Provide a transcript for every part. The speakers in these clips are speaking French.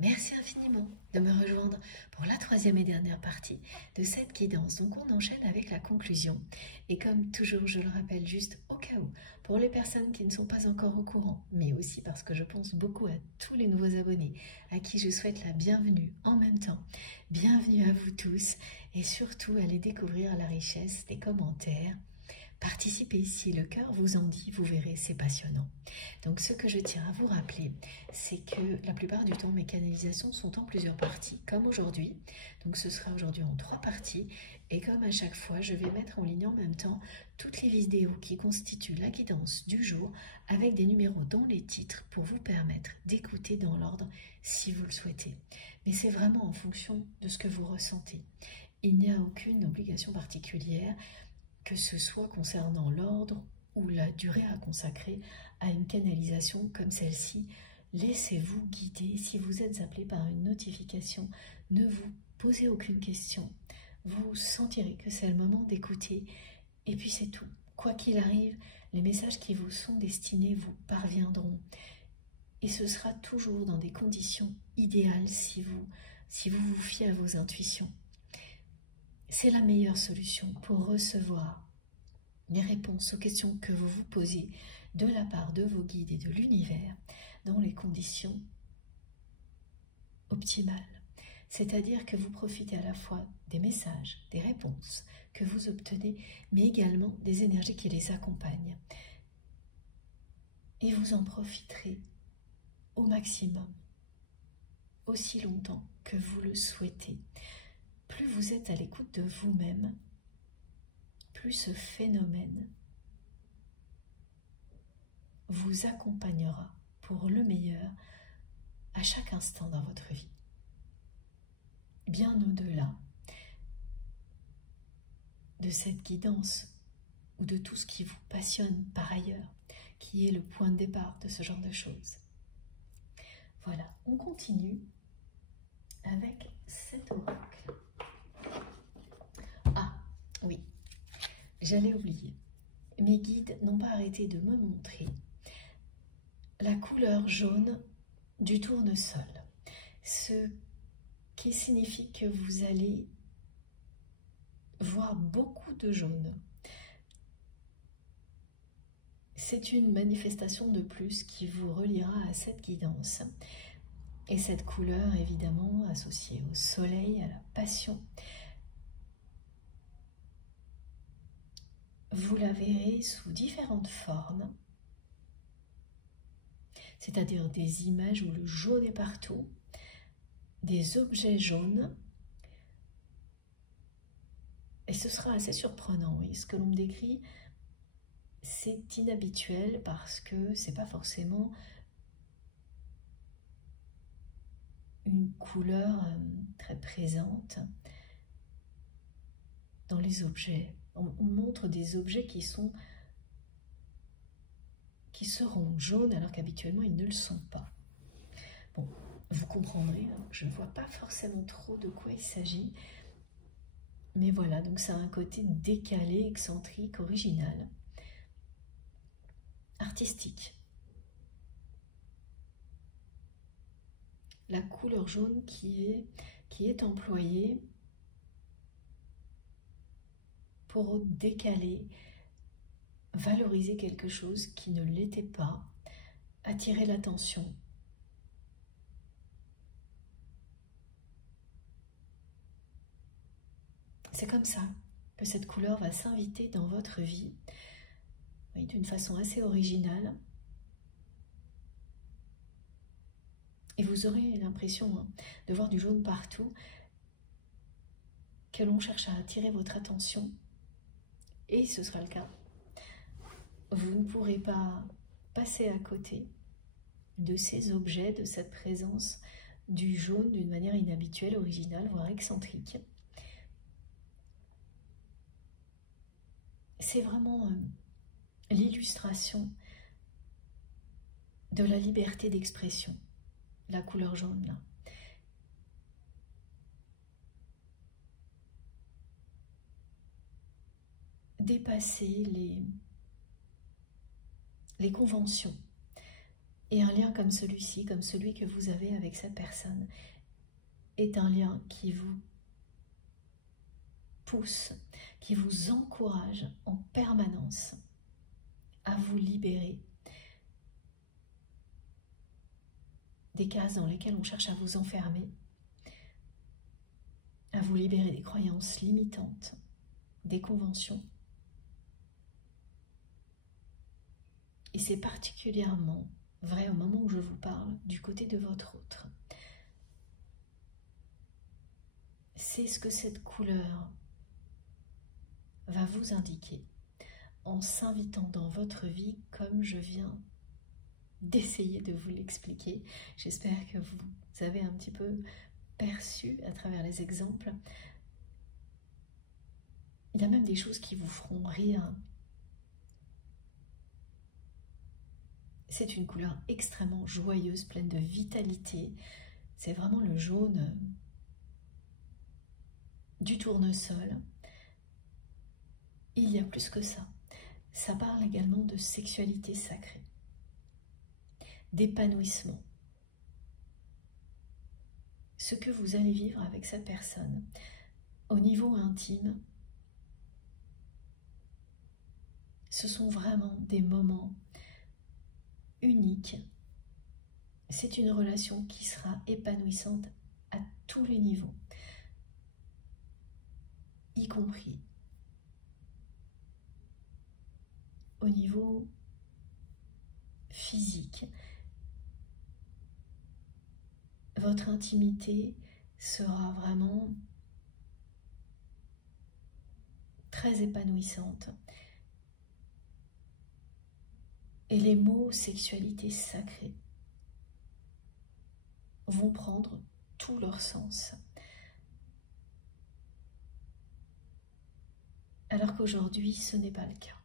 Merci infiniment de me rejoindre pour la troisième et dernière partie de cette guidance. Donc on enchaîne avec la conclusion. Et comme toujours, je le rappelle juste au cas où, pour les personnes qui ne sont pas encore au courant, mais aussi parce que je pense beaucoup à tous les nouveaux abonnés à qui je souhaite la bienvenue en même temps. Bienvenue à vous tous et surtout allez découvrir la richesse des commentaires. Participez si le cœur vous en dit, vous verrez, c'est passionnant. Donc ce que je tiens à vous rappeler, c'est que la plupart du temps, mes canalisations sont en plusieurs parties, comme aujourd'hui. Donc ce sera aujourd'hui en 3 parties. Et comme à chaque fois, je vais mettre en ligne en même temps toutes les vidéos qui constituent la guidance du jour, avec des numéros dans les titres pour vous permettre d'écouter dans l'ordre si vous le souhaitez. Mais c'est vraiment en fonction de ce que vous ressentez. Il n'y a aucune obligation particulière, que ce soit concernant l'ordre ou la durée à consacrer à une canalisation comme celle-ci. Laissez-vous guider. Si vous êtes appelé par une notification, ne vous posez aucune question. Vous sentirez que c'est le moment d'écouter et puis c'est tout. Quoi qu'il arrive, les messages qui vous sont destinés vous parviendront. Et ce sera toujours dans des conditions idéales si vous vous fiez à vos intuitions. C'est la meilleure solution pour recevoir les réponses aux questions que vous vous posez de la part de vos guides et de l'univers dans les conditions optimales. C'est-à-dire que vous profitez à la fois des messages, des réponses que vous obtenez, mais également des énergies qui les accompagnent. Et vous en profiterez au maximum, aussi longtemps que vous le souhaitez. Plus vous êtes à l'écoute de vous-même, plus ce phénomène vous accompagnera pour le meilleur à chaque instant dans votre vie. Bien au-delà de cette guidance ou de tout ce qui vous passionne par ailleurs, qui est le point de départ de ce genre de choses. Voilà, on continue avec cet oracle. Ah, oui. J'allais oublier. Mes guides n'ont pas arrêté de me montrer la couleur jaune du tournesol. Ce qui signifie que vous allez voir beaucoup de jaune. C'est une manifestation de plus qui vous reliera à cette guidance. Et cette couleur, évidemment, associée au soleil, à la passion, vous la verrez sous différentes formes, c'est-à-dire des images où le jaune est partout, des objets jaunes, et ce sera assez surprenant. Oui. Ce que l'on me décrit, c'est inhabituel parce que c'est pas forcément une couleur très présente dans les objets. On montre des objets qui seront jaunes alors qu'habituellement ils ne le sont pas. Bon, vous comprendrez, je ne vois pas forcément trop de quoi il s'agit, mais voilà, donc ça a un côté décalé, excentrique, original, artistique. La couleur jaune qui est employée pour décaler, valoriser quelque chose qui ne l'était pas, attirer l'attention. C'est comme ça que cette couleur va s'inviter dans votre vie, oui, d'une façon assez originale. Et vous aurez l'impression de voir du jaune partout, que l'on cherche à attirer votre attention, et ce sera le cas. Vous ne pourrez pas passer à côté de ces objets, de cette présence du jaune d'une manière inhabituelle, originale, voire excentrique. C'est vraiment l'illustration de la liberté d'expression, la couleur jaune là. Dépasser les conventions, Et un lien comme celui-ci, comme celui que vous avez avec cette personne, est un lien qui vous pousse, qui vous encourage en permanence à vous libérer des cases dans lesquelles on cherche à vous enfermer, à vous libérer des croyances limitantes, des conventions. Et c'est particulièrement vrai au moment où je vous parle du côté de votre autre. C'est ce que cette couleur va vous indiquer en s'invitant dans votre vie comme je viens d'essayer de vous l'expliquer. J'espère que vous avez un petit peu perçu à travers les exemples. Il y a même des choses qui vous feront rire. C'est une couleur extrêmement joyeuse, pleine de vitalité. C'est vraiment le jaune du tournesol. Il y a plus que ça. Ça parle également de sexualité sacrée, d'épanouissement. Ce que vous allez vivre avec cette personne, au niveau intime, ce sont vraiment des moments uniques. C'est une relation qui sera épanouissante à tous les niveaux, y compris au niveau physique. Votre intimité sera vraiment très épanouissante. Et les mots sexualité sacrée vont prendre tout leur sens. Alors qu'aujourd'hui, ce n'est pas le cas.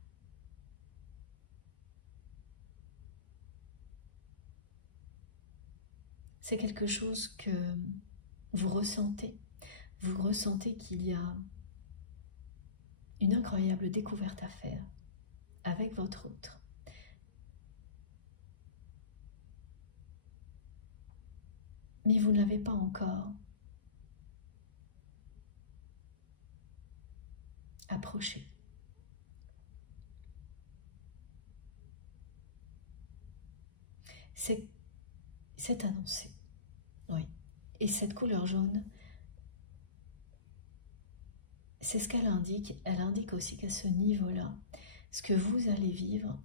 C'est quelque chose que vous ressentez. Vous ressentez qu'il y a une incroyable découverte à faire avec votre autre. Mais vous ne l'avez pas encore approché. C'est annoncé. Oui. Et cette couleur jaune, c'est ce qu'elle indique. Elle indique aussi qu'à ce niveau-là, ce que vous allez vivre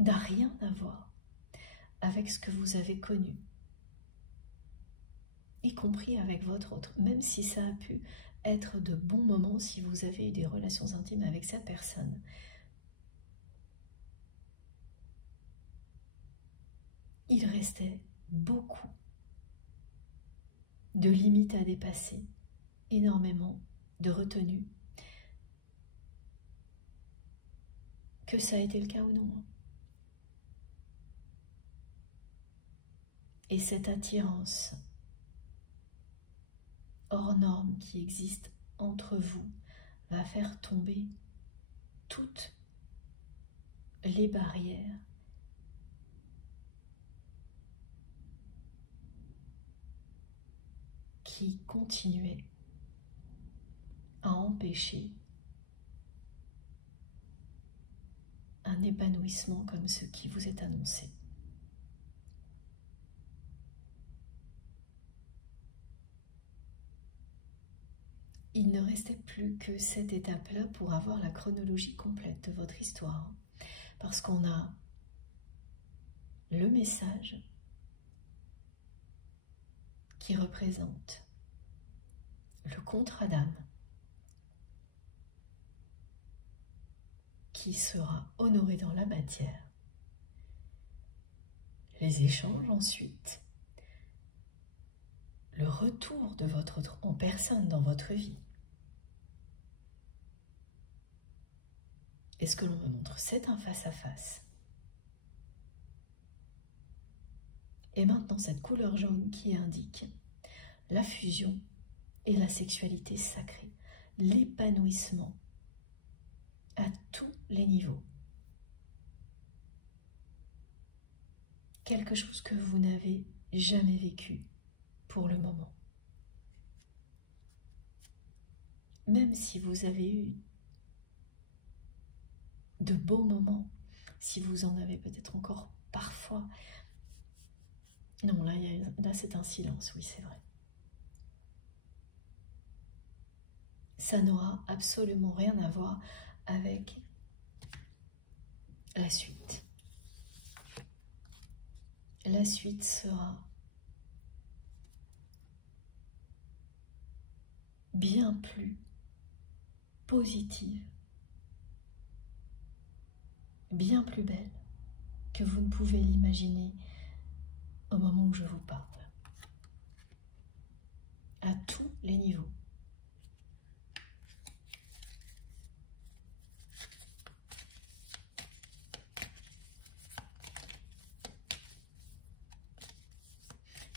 n'a rien à voir avec ce que vous avez connu, y compris avec votre autre, même si ça a pu être de bons moments, si vous avez eu des relations intimes avec cette personne. Il restait beaucoup de limites à dépasser, énormément de retenues. Que ça a été le cas ou non. Et cette attirance hors norme qui existe entre vous va faire tomber toutes les barrières qui continuaient à empêcher un épanouissement comme ce qui vous est annoncé. Il ne restait plus que cette étape-là pour avoir la chronologie complète de votre histoire. Parce qu'on a le message qui représente le contrat d'âme qui sera honoré dans la matière. Les échanges ensuite. Le retour de votre autre en personne dans votre vie. Et ce que l'on me montre, c'est un face-à-face. Et maintenant, cette couleur jaune qui indique la fusion et la sexualité sacrée, l'épanouissement à tous les niveaux. quelque chose que vous n'avez jamais vécu pour le moment. Même si vous avez eu de beaux moments, si vous en avez peut-être encore parfois. Non, là c'est un silence, oui c'est vrai. Ça n'aura absolument rien à voir avec la suite. La suite sera bien plus positive, bien plus belle que vous ne pouvez l'imaginer au moment où je vous parle. À tous les niveaux.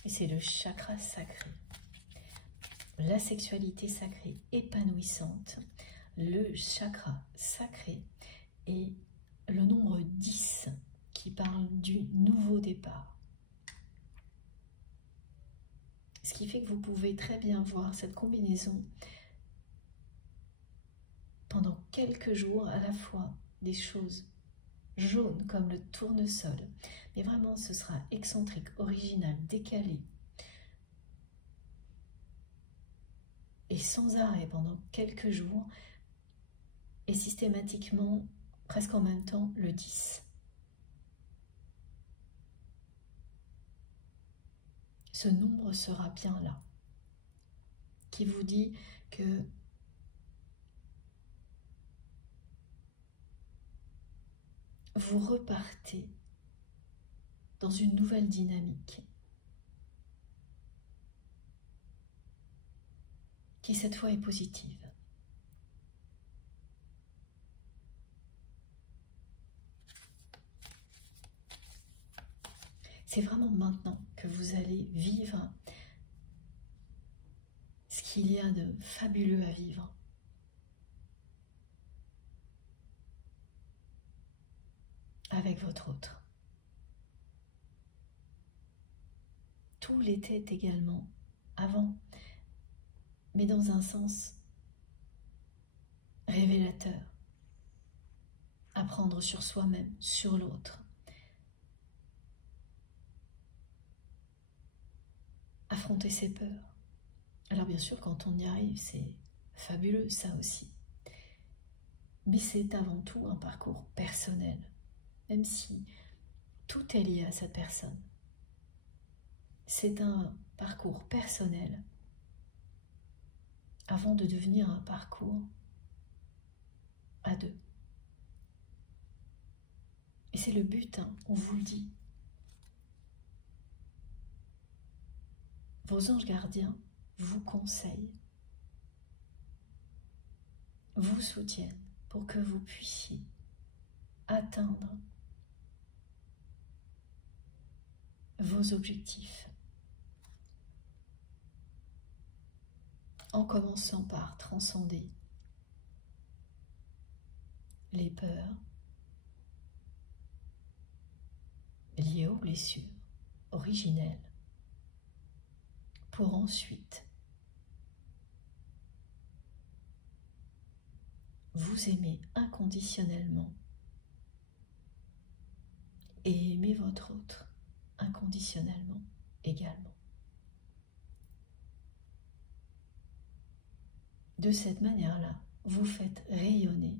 Et c'est le chakra sacré. La sexualité sacrée épanouissante, le chakra sacré et le nombre 10 qui parle du nouveau départ. Ce qui fait que vous pouvez très bien voir cette combinaison pendant quelques jours, à la fois des choses jaunes comme le tournesol, mais vraiment ce sera excentrique, original, décalé, et sans arrêt pendant quelques jours, et systématiquement, presque en même temps, le 10. Ce nombre sera bien là, qui vous dit que vous repartez dans une nouvelle dynamique, qui cette fois est positive. C'est vraiment maintenant que vous allez vivre ce qu'il y a de fabuleux à vivre. Avec votre autre. Tout l'était également avant, mais dans un sens révélateur. Apprendre sur soi-même, sur l'autre. Affronter ses peurs. Alors bien sûr, quand on y arrive, c'est fabuleux, ça aussi. Mais c'est avant tout un parcours personnel, même si tout est lié à cette personne. C'est un parcours personnel avant de devenir un parcours à deux. Et c'est le but, hein, on vous le dit. Vos anges gardiens vous conseillent, vous soutiennent pour que vous puissiez atteindre vos objectifs. En commençant par transcender les peurs liées aux blessures originelles, pour ensuite vous aimer inconditionnellement et aimer votre autre inconditionnellement également. De cette manière-là, vous faites rayonner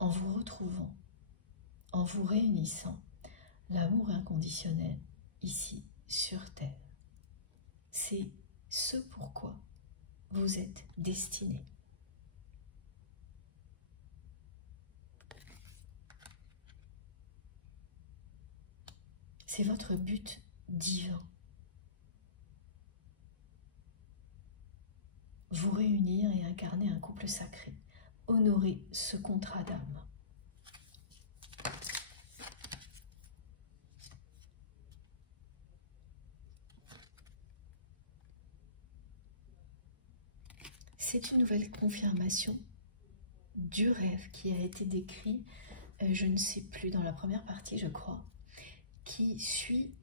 en vous retrouvant, en vous réunissant, l'amour inconditionnel ici sur Terre. C'est ce pourquoi vous êtes destinés. C'est votre but divin. Vous réunir et incarner un couple sacré. Honorer ce contrat d'âme. C'est une nouvelle confirmation du rêve qui a été décrit je ne sais plus, dans la première partie, je crois, qui suit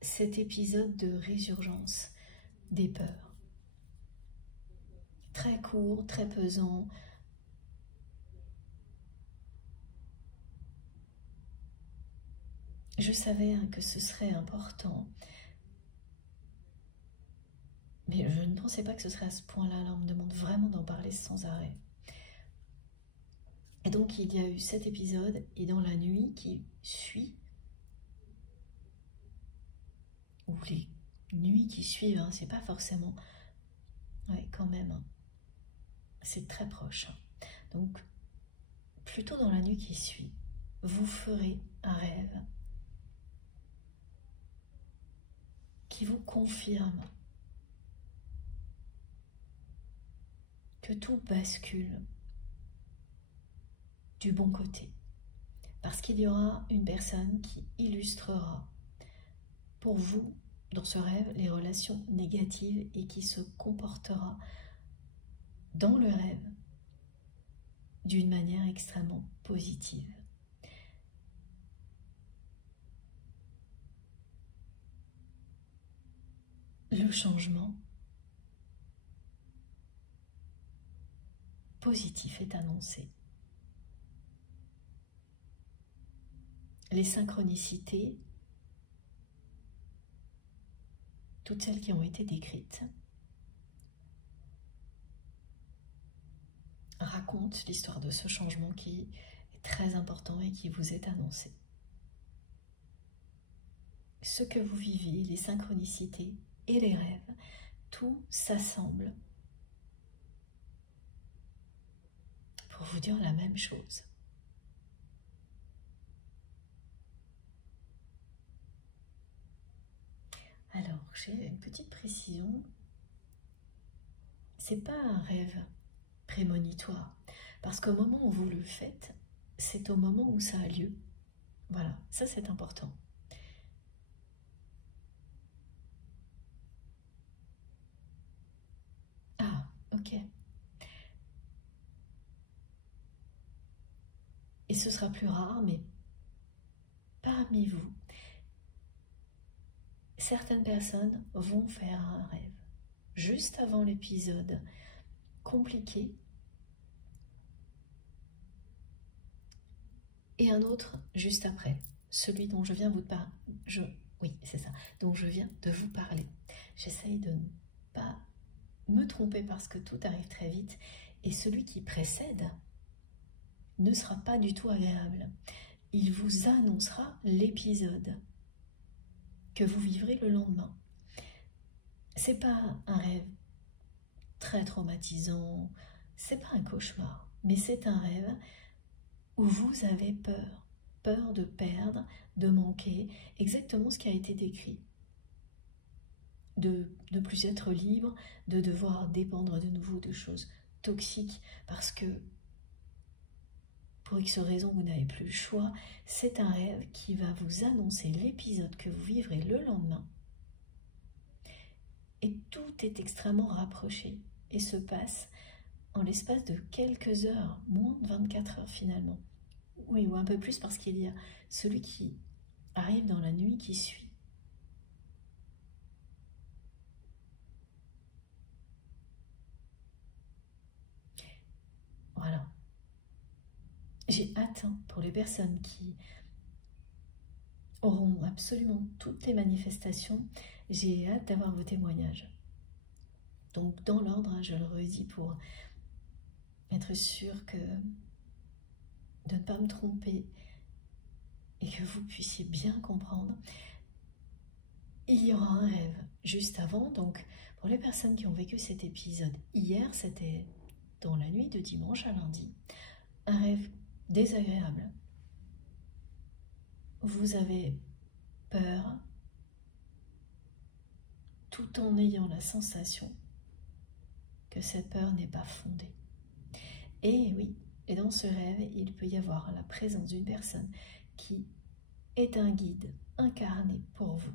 cet épisode de résurgence des peurs. Très court, très pesant. Je savais que ce serait important, mais je ne pensais pas que ce serait à ce point-là. Là, on me demande vraiment d'en parler sans arrêt. Et donc, il y a eu cet épisode, et dans la nuit qui suit, ou les nuits qui suivent, hein, c'est pas forcément... Ouais, quand même, hein, c'est très proche. Donc, plutôt dans la nuit qui suit, vous ferez un rêve qui vous confirme que tout bascule du bon côté. Parce qu'il y aura une personne qui illustrera pour vous, dans ce rêve, les relations négatives et qui se comportera dans le rêve d'une manière extrêmement positive. Le changement positif est annoncé. Les synchronicités, toutes celles qui ont été décrites, racontent l'histoire de ce changement qui est très important et qui vous est annoncé. Ce que vous vivez, les synchronicités et les rêves, tout s'assemble pour vous dire la même chose. Alors, j'ai une petite précision. C'est pas un rêve prémonitoire, parce qu'au moment où vous le faites, c'est au moment où ça a lieu. Voilà, ça c'est important. Ah, ok. Et ce sera plus rare, mais parmi vous, certaines personnes vont faire un rêve juste avant l'épisode compliqué et un autre juste après, celui dont je viens vous parler. Oui, c'est ça, dont je viens de vous parler. J'essaye de ne pas me tromper parce que tout arrive très vite et celui qui précède ne sera pas du tout agréable. Il vous annoncera l'épisode que vous vivrez le lendemain. C'est pas un rêve très traumatisant, c'est pas un cauchemar, mais c'est un rêve où vous avez peur, peur de perdre, de manquer, exactement ce qui a été décrit. De ne plus être libre, de devoir dépendre de nouveau de choses toxiques parce que pour X raison vous n'avez plus le choix. C'est un rêve qui va vous annoncer l'épisode que vous vivrez le lendemain. Et tout est extrêmement rapproché et se passe en l'espace de quelques heures, moins de 24 heures finalement. Oui, ou un peu plus parce qu'il y a celui qui arrive dans la nuit qui suit. Voilà. J'ai hâte pour les personnes qui auront absolument toutes les manifestations, j'ai hâte d'avoir vos témoignages. Donc dans l'ordre, je le redis pour être sûr que de ne pas me tromper et que vous puissiez bien comprendre. Il y aura un rêve juste avant, donc pour les personnes qui ont vécu cet épisode hier, c'était dans la nuit de dimanche à lundi, un rêve désagréable. Vous avez peur tout en ayant la sensation que cette peur n'est pas fondée. Et oui, et dans ce rêve, il peut y avoir la présence d'une personne qui est un guide incarné pour vous,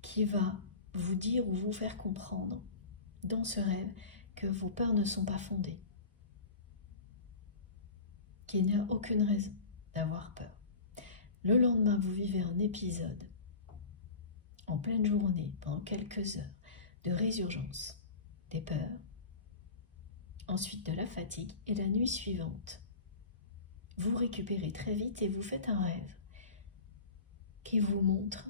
qui va vous dire ou vous faire comprendre dans ce rêve que vos peurs ne sont pas fondées, qu'il n'y a aucune raison d'avoir peur. Le lendemain, vous vivez un épisode en pleine journée, pendant quelques heures, de résurgence des peurs, ensuite de la fatigue, et la nuit suivante, vous récupérez très vite et vous faites un rêve qui vous montre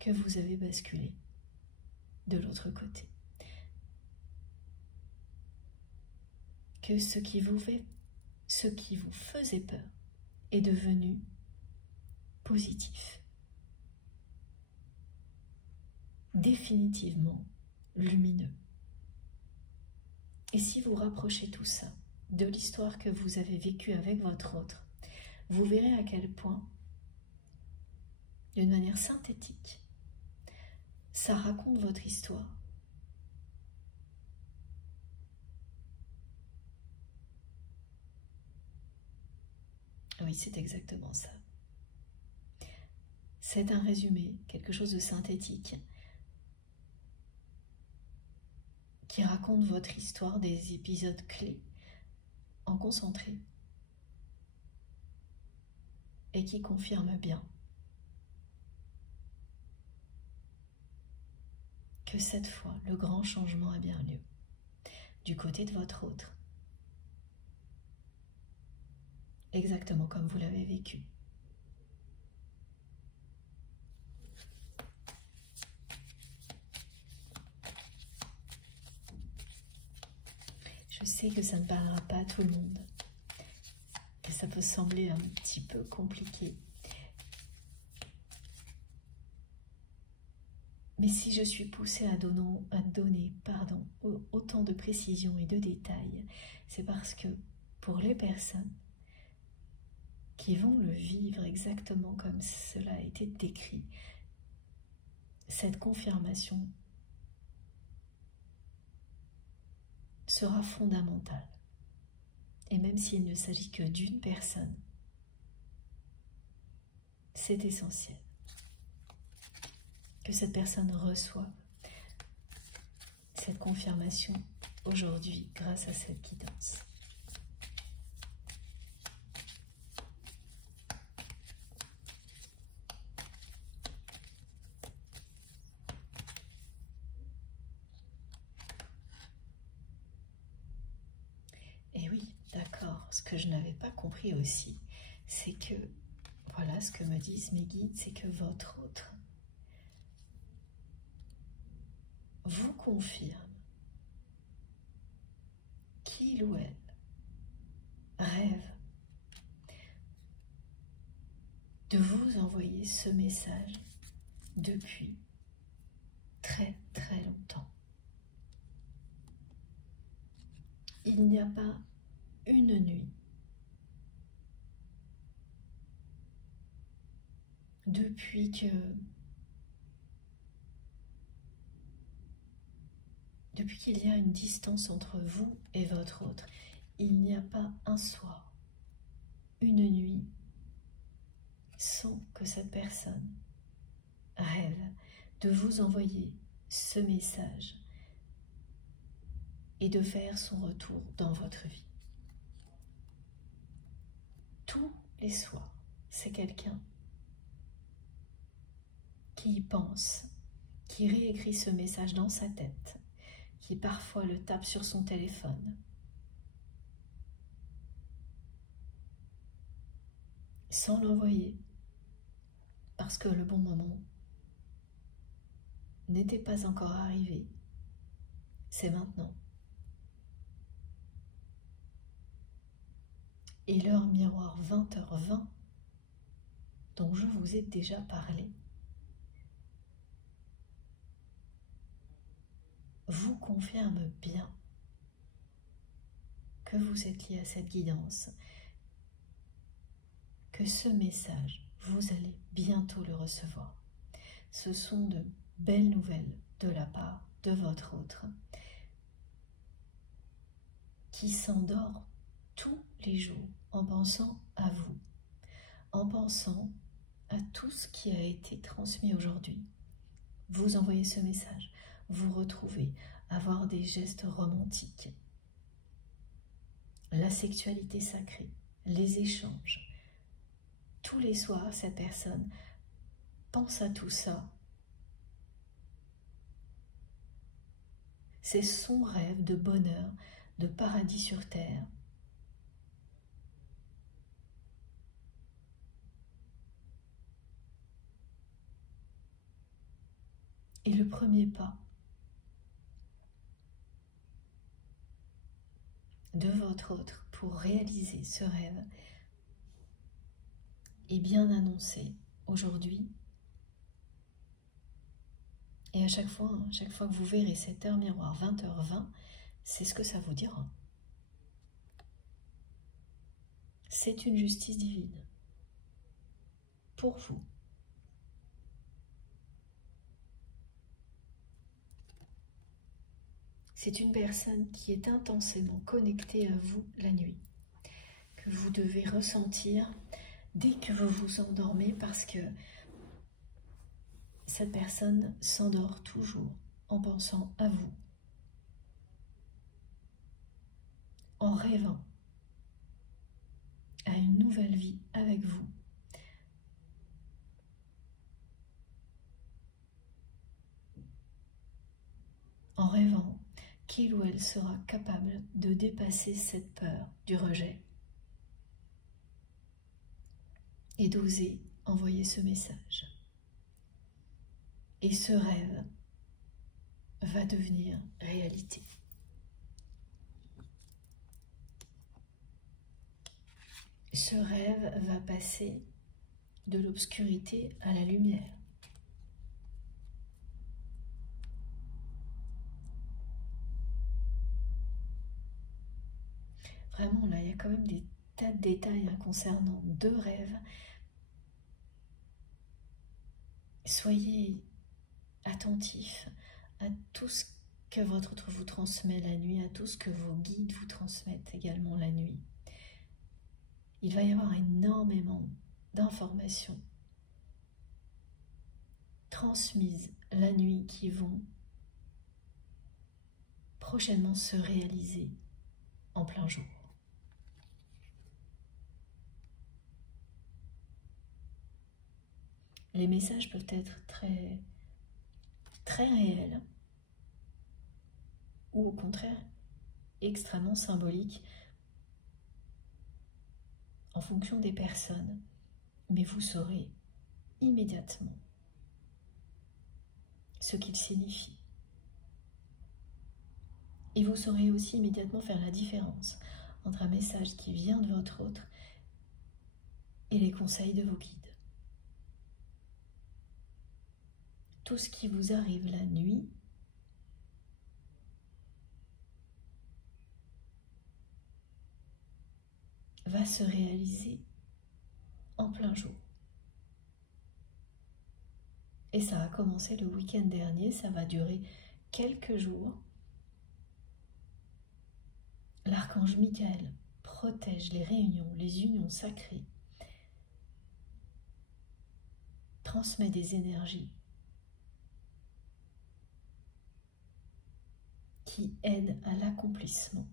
que vous avez basculé de l'autre côté. Que ce qui vous faisait peur est devenu positif. Définitivement lumineux. Et si vous rapprochez tout ça de l'histoire que vous avez vécue avec votre autre, vous verrez à quel point, d'une manière synthétique, ça raconte votre histoire. Oui, c'est exactement ça. C'est un résumé, quelque chose de synthétique, qui raconte votre histoire des épisodes clés en concentré et qui confirme bien que cette fois, le grand changement a bien lieu du côté de votre autre, exactement comme vous l'avez vécu. Je sais que ça ne parlera pas à tout le monde, que ça peut sembler un petit peu compliqué. Mais si je suis poussée à donner autant de précision et de détails, c'est parce que pour les personnes qui vont le vivre exactement comme cela a été décrit, cette confirmation sera fondamentale. Et même s'il ne s'agit que d'une personne, c'est essentiel que cette personne reçoive cette confirmation aujourd'hui grâce à cette guidance. Et oui, d'accord, ce que je n'avais pas compris aussi, c'est que, voilà ce que me disent mes guides, c'est que votre autre vous confirme qu'il ou elle rêve de vous envoyer ce message depuis très très longtemps. Il n'y a pas une nuit depuis qu'il y a une distance entre vous et votre autre, il n'y a pas un soir, une nuit, sans que cette personne rêve de vous envoyer ce message et de faire son retour dans votre vie. Tous les soirs, c'est quelqu'un qui y pense, qui réécrit ce message dans sa tête, qui parfois le tape sur son téléphone, sans l'envoyer, parce que le bon moment n'était pas encore arrivé. C'est maintenant. Et l'heure miroir 20h20, dont je vous ai déjà parlé, vous confirme bien que vous êtes lié à cette guidance, que ce message, vous allez bientôt le recevoir. Ce sont de belles nouvelles de la part de votre autre qui s'endort tous les jours en pensant à vous, en pensant à tout ce qui a été transmis aujourd'hui. Vous envoyez ce message, vous retrouvez, avoir des gestes romantiques, la sexualité sacrée, les échanges. Tous les soirs, cette personne pense à tout ça. C'est son rêve de bonheur, de paradis sur terre. Et le premier pas de votre autre pour réaliser ce rêve est bien annoncé aujourd'hui. Et à chaque fois que vous verrez cette heure miroir 20h20, c'est ce que ça vous dira. C'est une justice divine pour vous. C'est une personne qui est intensément connectée à vous la nuit, que vous devez ressentir dès que vous vous endormez, parce que cette personne s'endort toujours en pensant à vous, en rêvant à une nouvelle vie avec vous. En rêvant qu'il ou elle sera capable de dépasser cette peur du rejet et d'oser envoyer ce message. Et ce rêve va devenir réalité. Ce rêve va passer de l'obscurité à la lumière. Vraiment, là, il y a quand même des tas de détails concernant deux rêves. Soyez attentifs à tout ce que votre autre vous transmet la nuit, à tout ce que vos guides vous transmettent également la nuit. Il va y avoir énormément d'informations transmises la nuit qui vont prochainement se réaliser en plein jour. Les messages peuvent être très réels ou au contraire extrêmement symboliques en fonction des personnes, mais vous saurez immédiatement ce qu'ils signifient. Et vous saurez aussi immédiatement faire la différence entre un message qui vient de votre autre et les conseils de vos guides. Tout ce qui vous arrive la nuit va se réaliser en plein jour. Et ça a commencé le week-end dernier, ça va durer quelques jours. L'archange Michael protège les réunions, les unions sacrées, transmet des énergies qui aident à l'accomplissement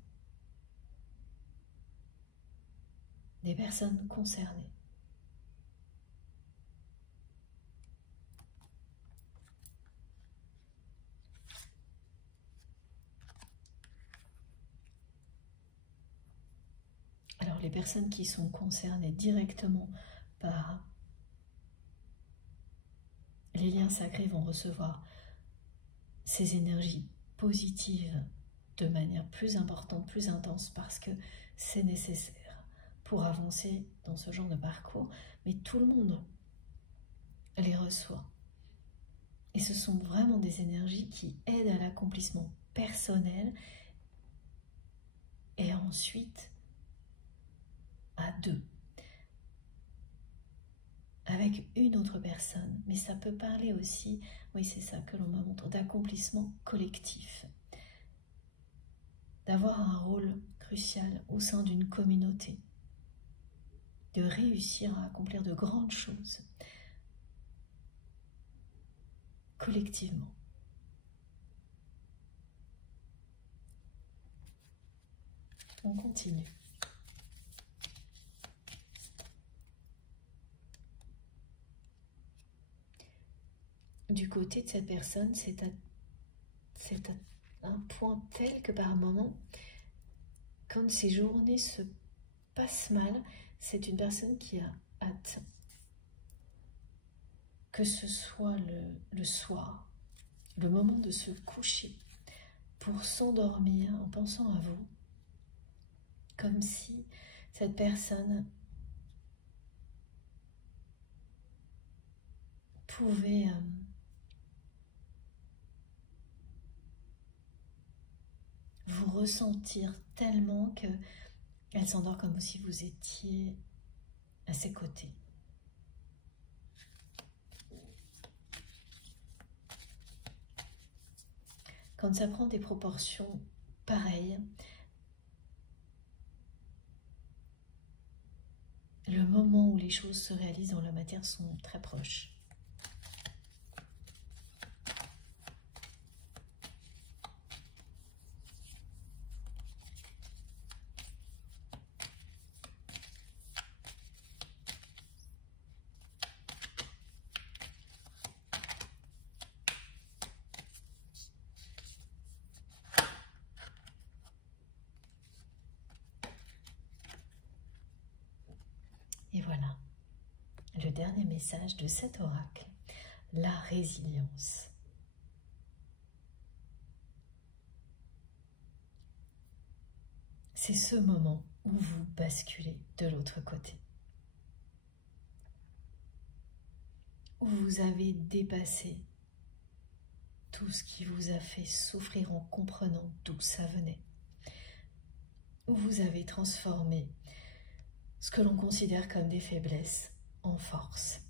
des personnes concernées. Alors les personnes qui sont concernées directement par les liens sacrés vont recevoir ces énergies positives de manière plus importante, plus intense, parce que c'est nécessaire pour avancer dans ce genre de parcours, mais tout le monde les reçoit. Et ce sont vraiment des énergies qui aident à l'accomplissement personnel et ensuite à deux, avec une autre personne. Mais ça peut parler aussi, oui c'est ça que l'on me montre, d'accomplissement collectif, d'avoir un rôle crucial au sein d'une communauté, de réussir à accomplir de grandes choses collectivement. On continue. du côté de cette personne, c'est à un point tel que par moment, quand ces journées se passent mal, c'est une personne qui a hâte que ce soit le soir, le moment de se coucher, pour s'endormir en pensant à vous, comme si cette personne pouvait vous ressentir tellement qu'elle s'endort comme si vous étiez à ses côtés. Quand ça prend des proportions pareilles, le moment où les choses se réalisent dans la matière sont très proches. Et voilà, le dernier message de cet oracle, la résilience. C'est ce moment où vous basculez de l'autre côté, où vous avez dépassé tout ce qui vous a fait souffrir en comprenant d'où ça venait, où vous avez transformé ce que l'on considère comme des faiblesses en force.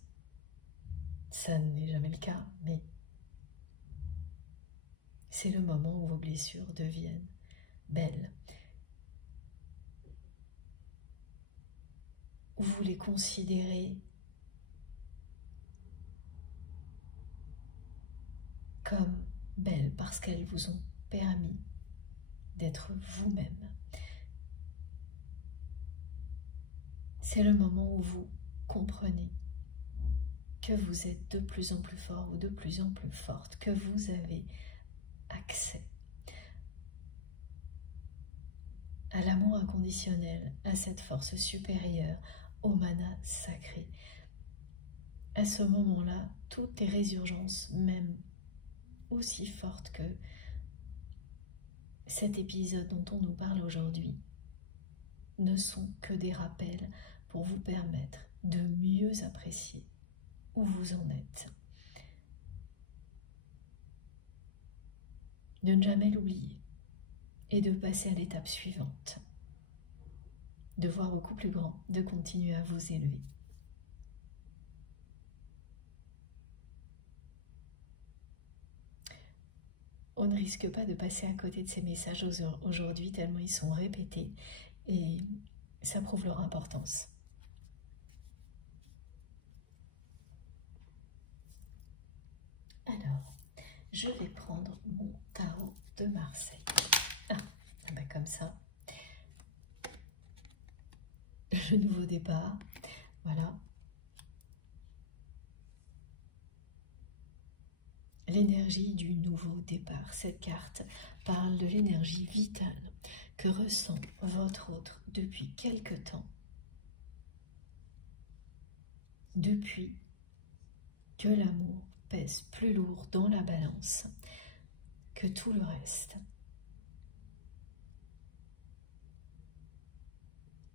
Ça n'est jamais le cas, mais c'est le moment où vos blessures deviennent belles, où vous les considérez comme belles parce qu'elles vous ont permis d'être vous-même. C'est le moment où vous comprenez que vous êtes de plus en plus fort ou de plus en plus forte, que vous avez accès à l'amour inconditionnel, à cette force supérieure, au mana sacré. À ce moment-là, toutes les résurgences, même aussi fortes que cet épisode dont on nous parle aujourd'hui, ne sont que des rappels pour vous permettre de mieux apprécier où vous en êtes. De ne jamais l'oublier et de passer à l'étape suivante. De voir beaucoup plus grand, de continuer à vous élever. On ne risque pas de passer à côté de ces messages aujourd'hui tellement ils sont répétés et ça prouve leur importance. Alors, je vais prendre mon tarot de Marseille. Ah ben comme ça. Le nouveau départ, voilà. L'énergie du nouveau départ. Cette carte parle de l'énergie vitale que ressent votre autre depuis quelque temps. Depuis que l'amour pèse plus lourd dans la balance que tout le reste.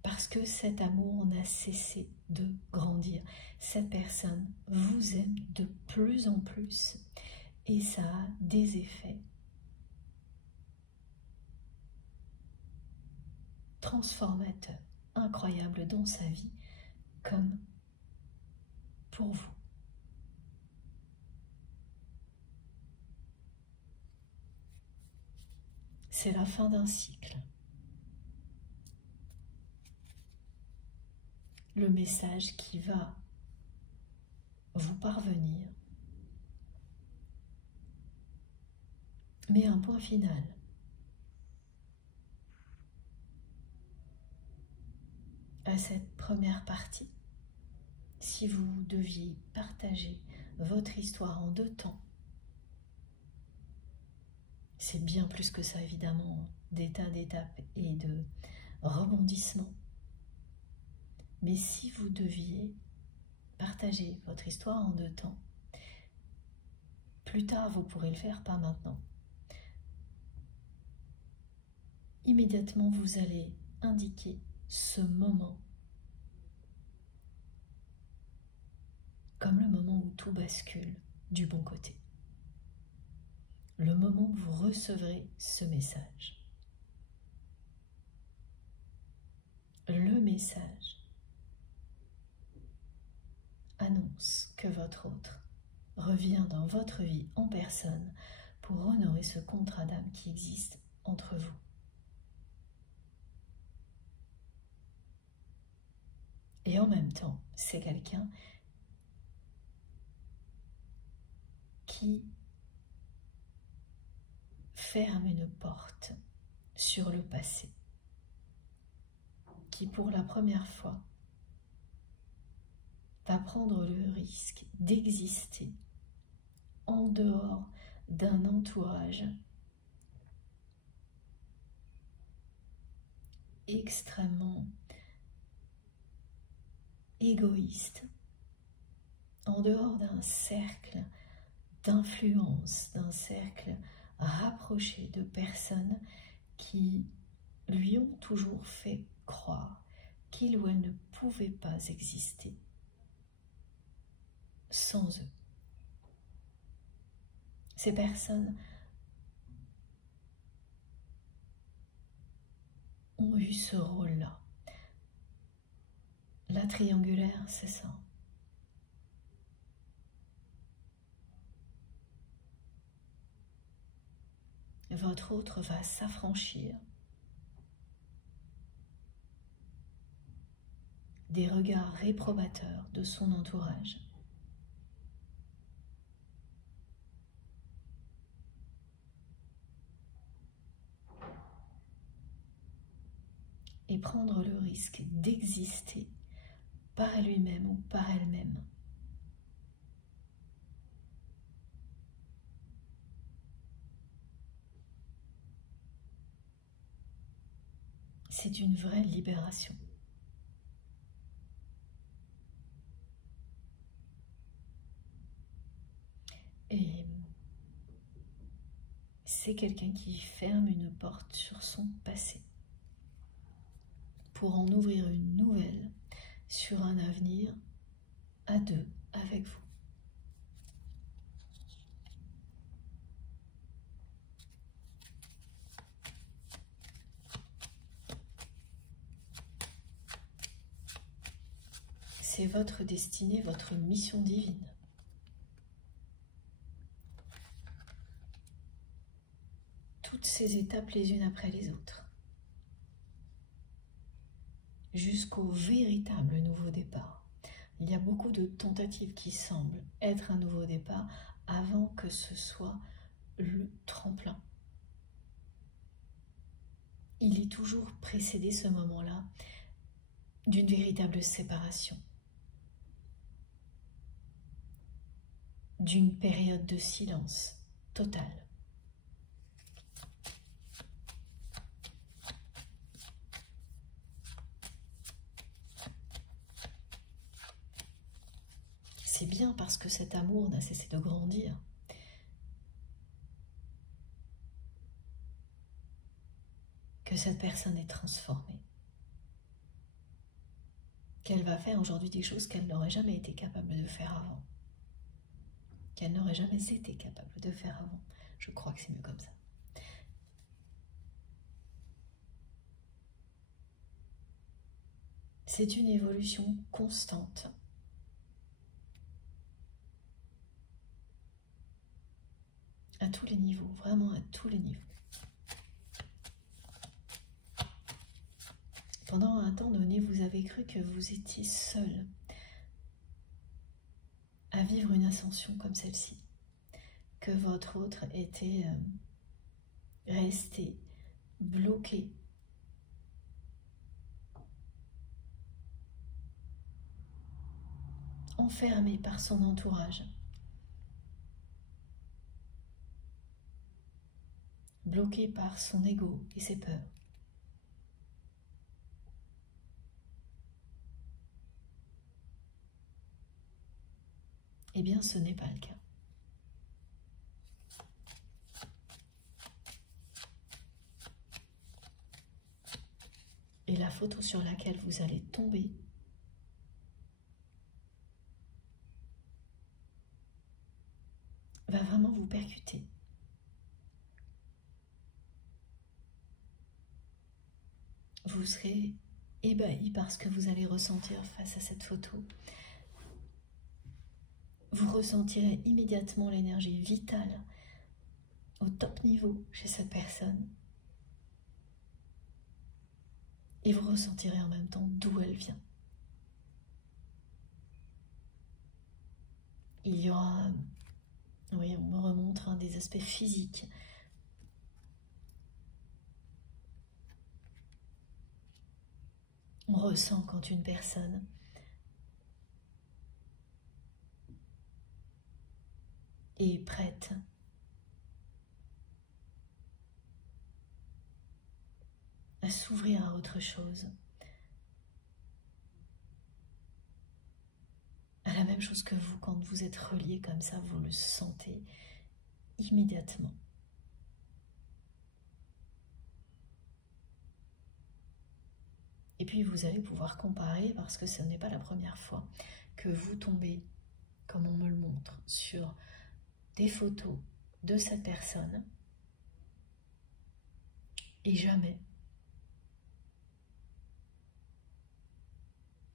Parce que cet amour n'a cessé de grandir. Cette personne vous aime de plus en plus et ça a des effets transformateurs, incroyables dans sa vie comme pour vous. C'est la fin d'un cycle. Le message qui va vous parvenir met un point final. À cette première partie, si vous deviez partager votre histoire en 2 temps. C'est bien plus que ça, évidemment, des tas d'étapes et de rebondissements. Mais si vous deviez partager votre histoire en 2 temps, plus tard vous pourrez le faire, pas maintenant. Immédiatement vous allez indiquer ce moment comme le moment où tout bascule du bon côté. Le moment où vous recevrez ce message. Le message annonce que votre autre revient dans votre vie en personne pour honorer ce contrat d'âme qui existe entre vous. Et en même temps, c'est quelqu'un qui ferme une porte sur le passé, qui pour la première fois va prendre le risque d'exister en dehors d'un entourage extrêmement égoïste, en dehors d'un cercle d'influence, d'un cercle rapproché de personnes qui lui ont toujours fait croire qu'il ou elle ne pouvait pas exister sans eux. Ces personnes ont eu ce rôle-là. La triangulaire, c'est ça. Votre autre va s'affranchir des regards réprobateurs de son entourage. Et prendre le risque d'exister par lui-même ou par elle-même. C'est une vraie libération. Et c'est quelqu'un qui ferme une porte sur son passé pour en ouvrir une nouvelle sur un avenir à 2 avec vous. C'est votre destinée, votre mission divine. Toutes ces étapes les unes après les autres. Jusqu'au véritable nouveau départ. Il y a beaucoup de tentatives qui semblent être un nouveau départ avant que ce soit le tremplin. Il est toujours précédé, ce moment-là, d'une véritable séparation, d'une période de silence total. C'est bien parce que cet amour n'a cessé de grandir. Que cette personne est transformée. Qu'elle va faire aujourd'hui des choses qu'elle n'aurait jamais été capable de faire avant. Qu'elle n'aurait jamais été capable de faire avant. Je crois que c'est mieux comme ça. C'est une évolution constante. À tous les niveaux, vraiment à tous les niveaux. Pendant un temps donné, vous avez cru que vous étiez seul à vivre une ascension comme celle-ci, que votre autre était resté bloqué, enfermé par son entourage, bloqué par son ego et ses peurs. Eh bien, ce n'est pas le cas. Et la photo sur laquelle vous allez tomber va vraiment vous percuter. Vous serez ébahi par ce que vous allez ressentir face à cette photo. Vous ressentirez immédiatement l'énergie vitale au top niveau chez cette personne. Et vous ressentirez en même temps d'où elle vient. Il y aura, oui, on me remontre des aspects physiques. On ressent quand une personne est prête à s'ouvrir à autre chose, à la même chose que vous. Quand vous êtes relié comme ça, vous le sentez immédiatement. Et puis vous allez pouvoir comparer, parce que ce n'est pas la première fois que vous tombez, comme on me le montre, sur des photos de cette personne, et jamais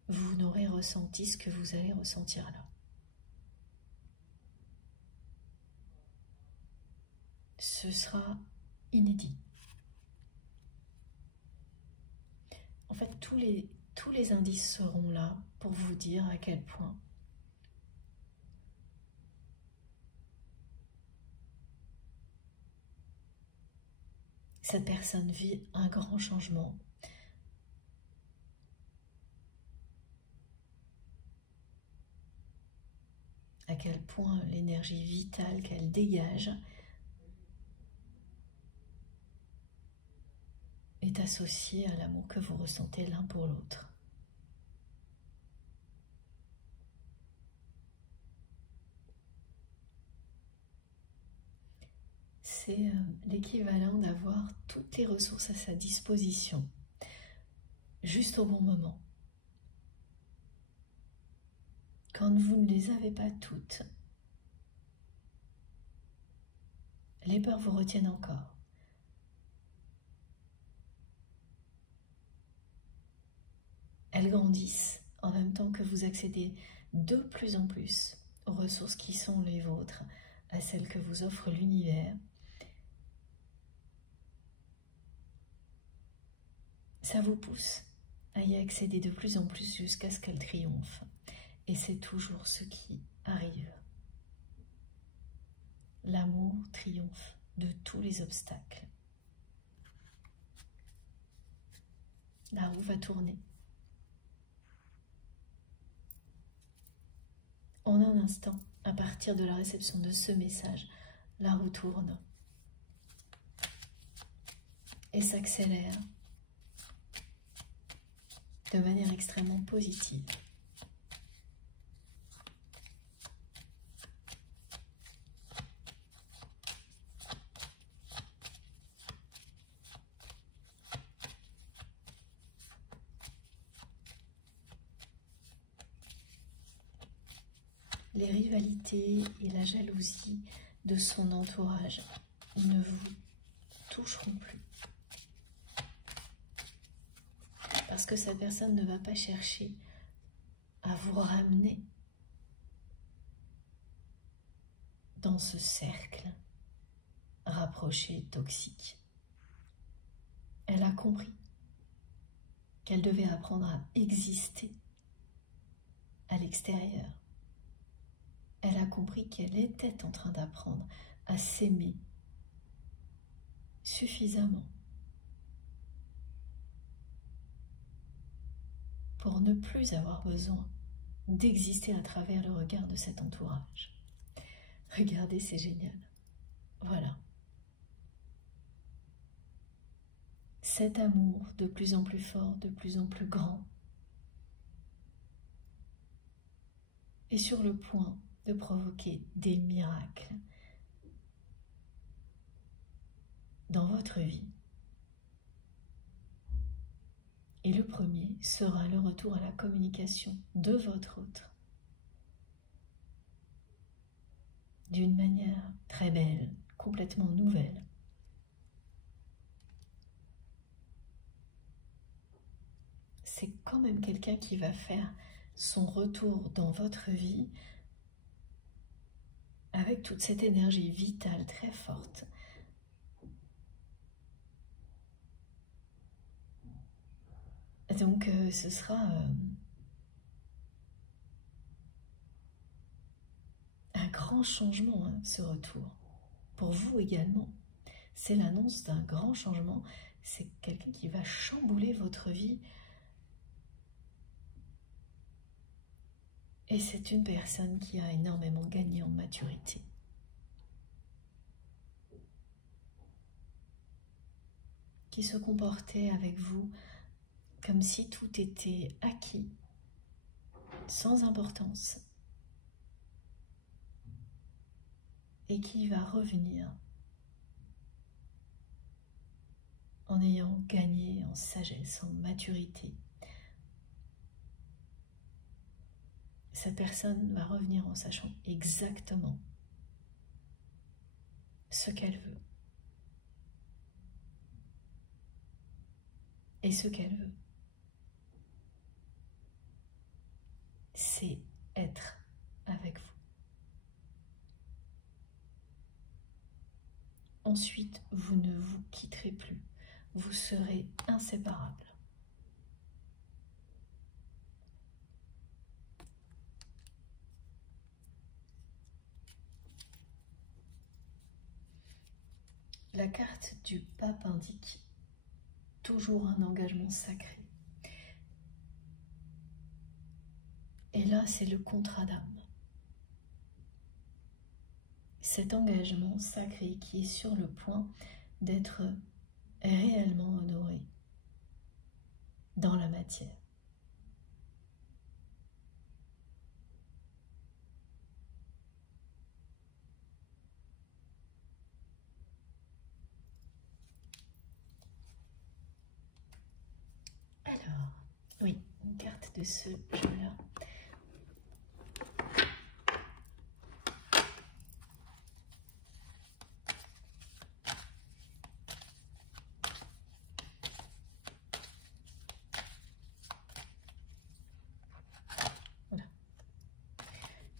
vous n'aurez ressenti ce que vous allez ressentir là. Ce sera inédit. En fait, tous les indices seront là pour vous dire à quel point cette personne vit un grand changement. À quel point l'énergie vitale qu'elle dégage est associée à l'amour que vous ressentez l'un pour l'autre. C'est l'équivalent d'avoir toutes les ressources à sa disposition, juste au bon moment. Quand vous ne les avez pas toutes, les peurs vous retiennent encore. Elles grandissent en même temps que vous accédez de plus en plus aux ressources qui sont les vôtres, à celles que vous offre l'univers. Ça vous pousse à y accéder de plus en plus jusqu'à ce qu'elle triomphe. Et c'est toujours ce qui arrive. L'amour triomphe de tous les obstacles. La roue va tourner. En un instant, à partir de la réception de ce message, la roue tourne et s'accélère de manière extrêmement positive. Les rivalités et la jalousie de son entourage ne vous toucheront plus. Parce que cette personne ne va pas chercher à vous ramener dans ce cercle rapproché, toxique. Elle a compris qu'elle devait apprendre à exister à l'extérieur. Elle a compris qu'elle était en train d'apprendre à s'aimer suffisamment pour ne plus avoir besoin d'exister à travers le regard de cet entourage. Regardez, c'est génial. Voilà. cet amour de plus en plus fort, de plus en plus grand, est sur le point de provoquer des miracles dans votre vie. Et le premier sera le retour à la communication de votre autre d'une manière très belle, complètement nouvelle. C'est quand même quelqu'un qui va faire son retour dans votre vie avec toute cette énergie vitale très forte. Donc ce sera un grand changement, hein, ce retour. Pour vous également, c'est l'annonce d'un grand changement. C'est quelqu'un qui va chambouler votre vie. Et c'est une personne qui a énormément gagné en maturité. Qui se comportait avec vous comme si tout était acquis, sans importance, et qui va revenir en ayant gagné en sagesse, en maturité. Cette personne va revenir en sachant exactement ce qu'elle veut. Et ce qu'elle veut, c'est être avec vous. Ensuite, vous ne vous quitterez plus. Vous serez inséparables. La carte du pape indique toujours un engagement sacré. Et là, c'est le contrat d'âme. Cet engagement sacré qui est sur le point d'être réellement honoré dans la matière. Alors, oui, une carte de ce jeu-là. Voilà.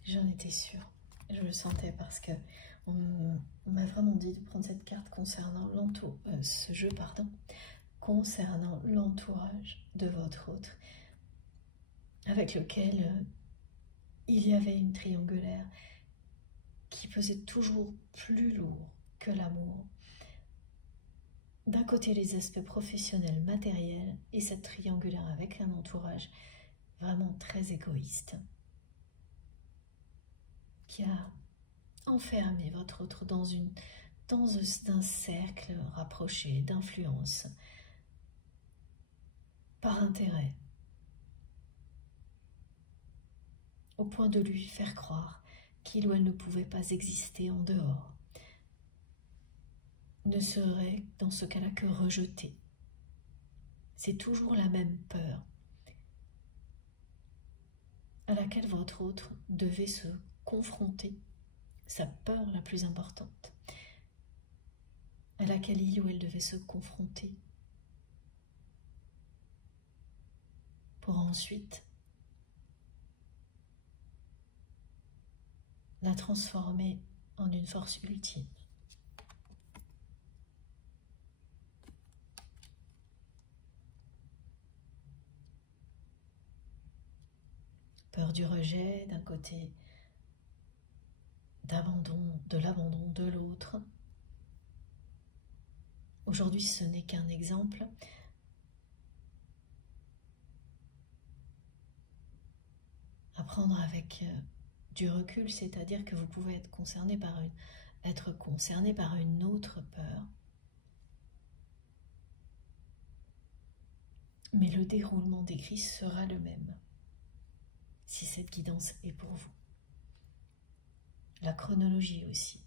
J'en étais sûre. Je le sentais parce que on m'a vraiment dit de prendre cette carte concernant ce jeu, concernant l'entourage de votre autre, avec lequel il y avait une triangulaire qui pesait toujours plus lourd que l'amour. D'un côté, les aspects professionnels, matériels, et cette triangulaire avec un entourage vraiment très égoïste, qui a enfermé votre autre dans un cercle rapproché d'influence, par intérêt, au point de lui faire croire qu'il ou elle ne pouvait pas exister en dehors, ne serait dans ce cas-là que rejeté. C'est toujours la même peur à laquelle votre autre devait se confronter, sa peur la plus importante, à laquelle il ou elle devait se confronter pour ensuite la transformer en une force ultime. Peur du rejet d'un côté, de l'abandon de l'autre. Aujourd'hui, ce n'est qu'un exemple. À prendre avec du recul, c'est-à-dire que vous pouvez être concerné par une autre peur. Mais le déroulement des crises sera le même, si cette guidance est pour vous. La chronologie aussi.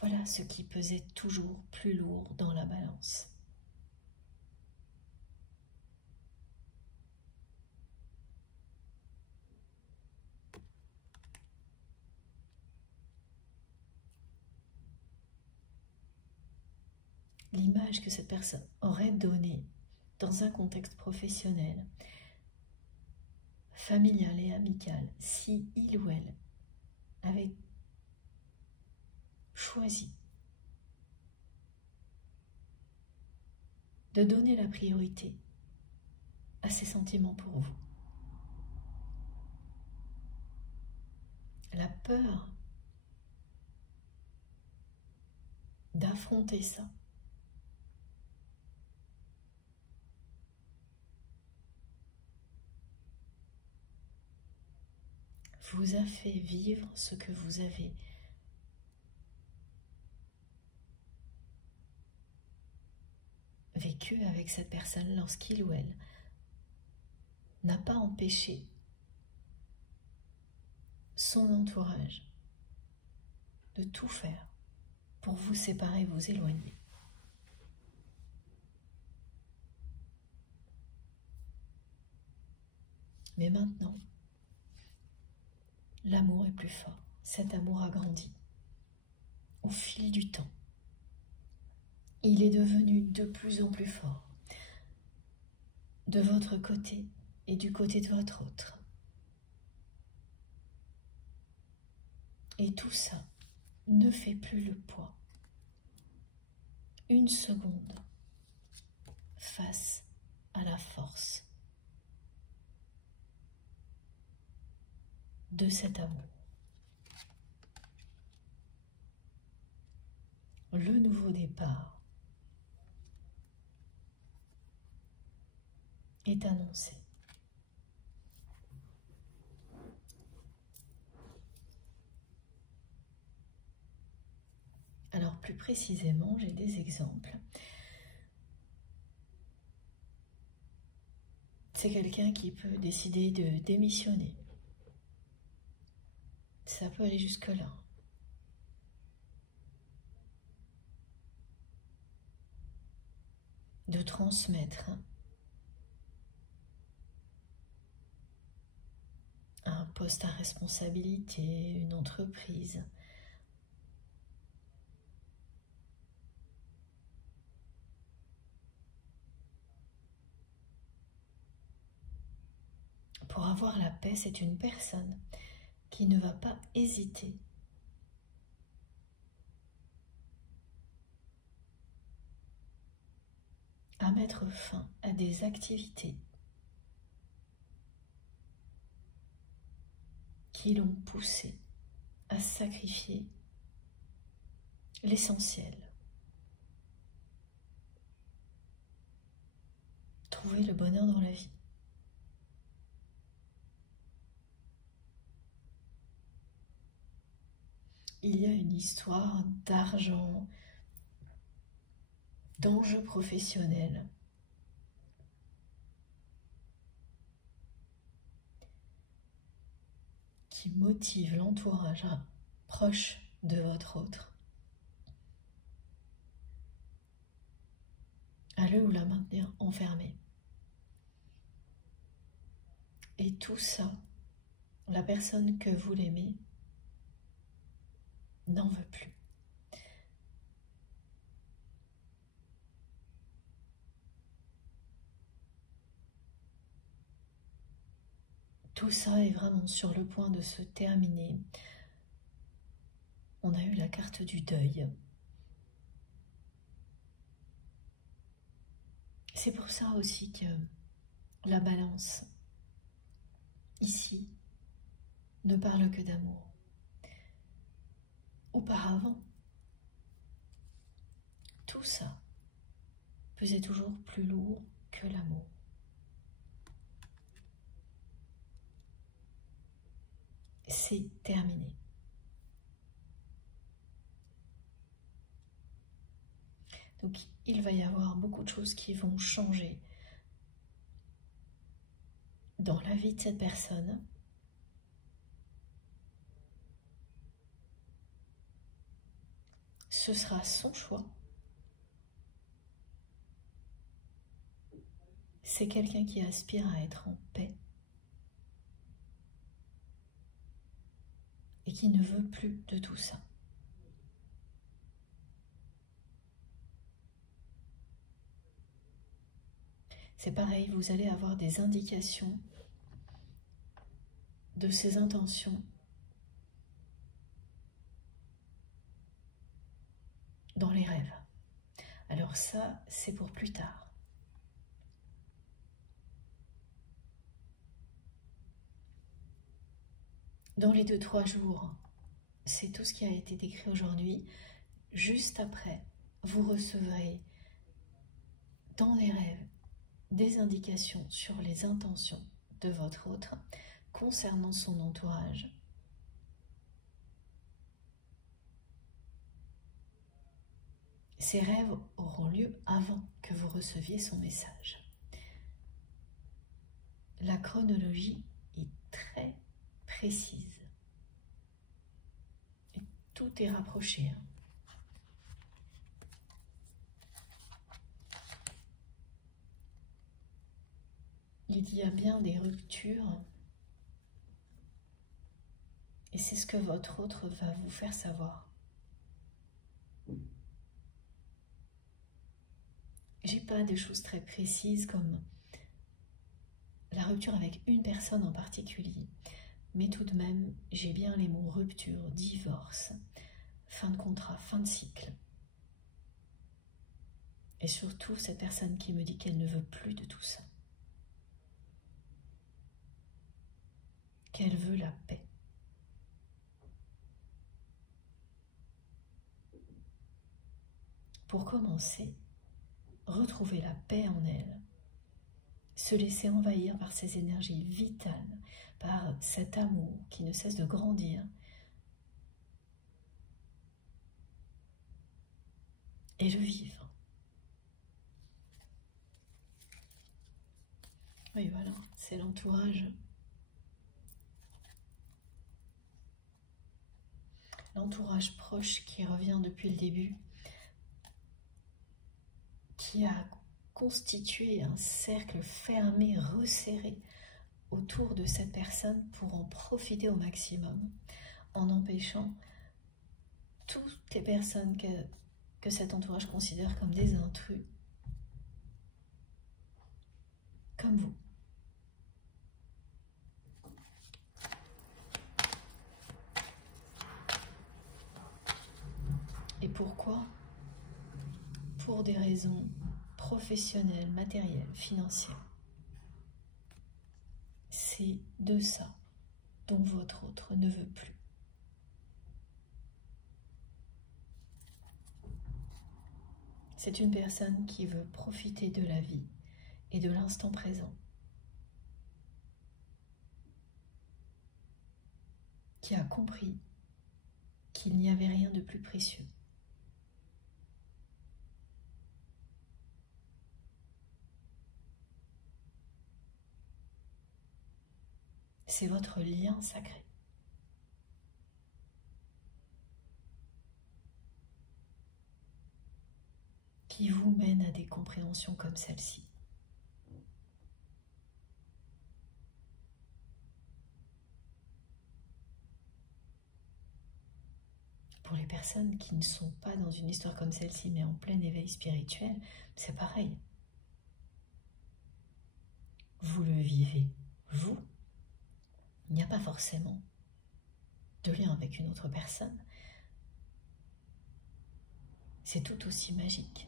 Voilà ce qui pesait toujours plus lourd dans la balance. L'image que cette personne aurait donnée dans un contexte professionnel, familial et amical, si il ou elle avait choisi de donner la priorité à ses sentiments pour vous. La peur d'affronter ça vous a fait vivre ce que vous avez vécu avec cette personne lorsqu'il ou elle n'a pas empêché son entourage de tout faire pour vous séparer, vous éloigner. Mais maintenant, l'amour est plus fort. Cet amour a grandi au fil du temps. Il est devenu de plus en plus fort de votre côté et du côté de votre autre. Et tout ça ne fait plus le poids une seconde face à la force de cet amour. Le nouveau départ est annoncé. Alors plus précisément, j'ai des exemples. C'est quelqu'un qui peut décider de démissionner. Ça peut aller jusque-là. De transmettre un poste à responsabilité, une entreprise. Pour avoir la paix, c'est une personne qui ne va pas hésiter à mettre fin à des activités qui l'ont poussé à sacrifier l'essentiel. Trouver le bonheur dans la vie. Il y a une histoire d'argent, d'enjeux professionnels qui motive l'entourage proche de votre autre à le ou la maintenir enfermé. Et tout ça, la personne que vous l'aimez n'en veut plus. Tout ça est vraiment sur le point de se terminer. On a eu la carte du deuil. C'est pour ça aussi que la balance, ici, ne parle que d'amour. Auparavant, tout ça pesait toujours plus lourd que l'amour. C'est terminé. Donc il va y avoir beaucoup de choses qui vont changer dans la vie de cette personne. Ce sera son choix. C'est quelqu'un qui aspire à être en paix et qui ne veut plus de tout ça. C'est pareil, vous allez avoir des indications de ses intentions dans les rêves. Alors ça, c'est pour plus tard. Dans les 2-3 jours, c'est tout ce qui a été décrit aujourd'hui. Juste après, vous recevrez dans les rêves des indications sur les intentions de votre autre concernant son entourage. Ces rêves auront lieu avant que vous receviez son message. La chronologie est très précise. Et tout est rapproché. Il y a bien des ruptures. Et c'est ce que votre autre va vous faire savoir. J'ai pas de choses très précises comme la rupture avec une personne en particulier. Mais tout de même, j'ai bien les mots rupture, divorce, fin de contrat, fin de cycle. Et surtout, cette personne qui me dit qu'elle ne veut plus de tout ça. Qu'elle veut la paix. Pour commencer, retrouver la paix en elle, se laisser envahir par ces énergies vitales, par cet amour qui ne cesse de grandir, et le vivre. Oui, voilà, c'est l'entourage. L'entourage proche qui revient depuis le début, qui a constitué un cercle fermé, resserré autour de cette personne pour en profiter au maximum, en empêchant toutes les personnes que cet entourage considère comme des intrus, comme vous. Et pourquoi? Pour des raisons professionnelles, matérielles, financières. C'est de ça dont votre autre ne veut plus. C'est une personne qui veut profiter de la vie et de l'instant présent, qui a compris qu'il n'y avait rien de plus précieux. C'est votre lien sacré. Qui vous mène à des compréhensions comme celle-ci. Pour les personnes qui ne sont pas dans une histoire comme celle-ci, mais en plein éveil spirituel, c'est pareil. Vous le vivez, vous. Il n'y a pas forcément de lien avec une autre personne. C'est tout aussi magique.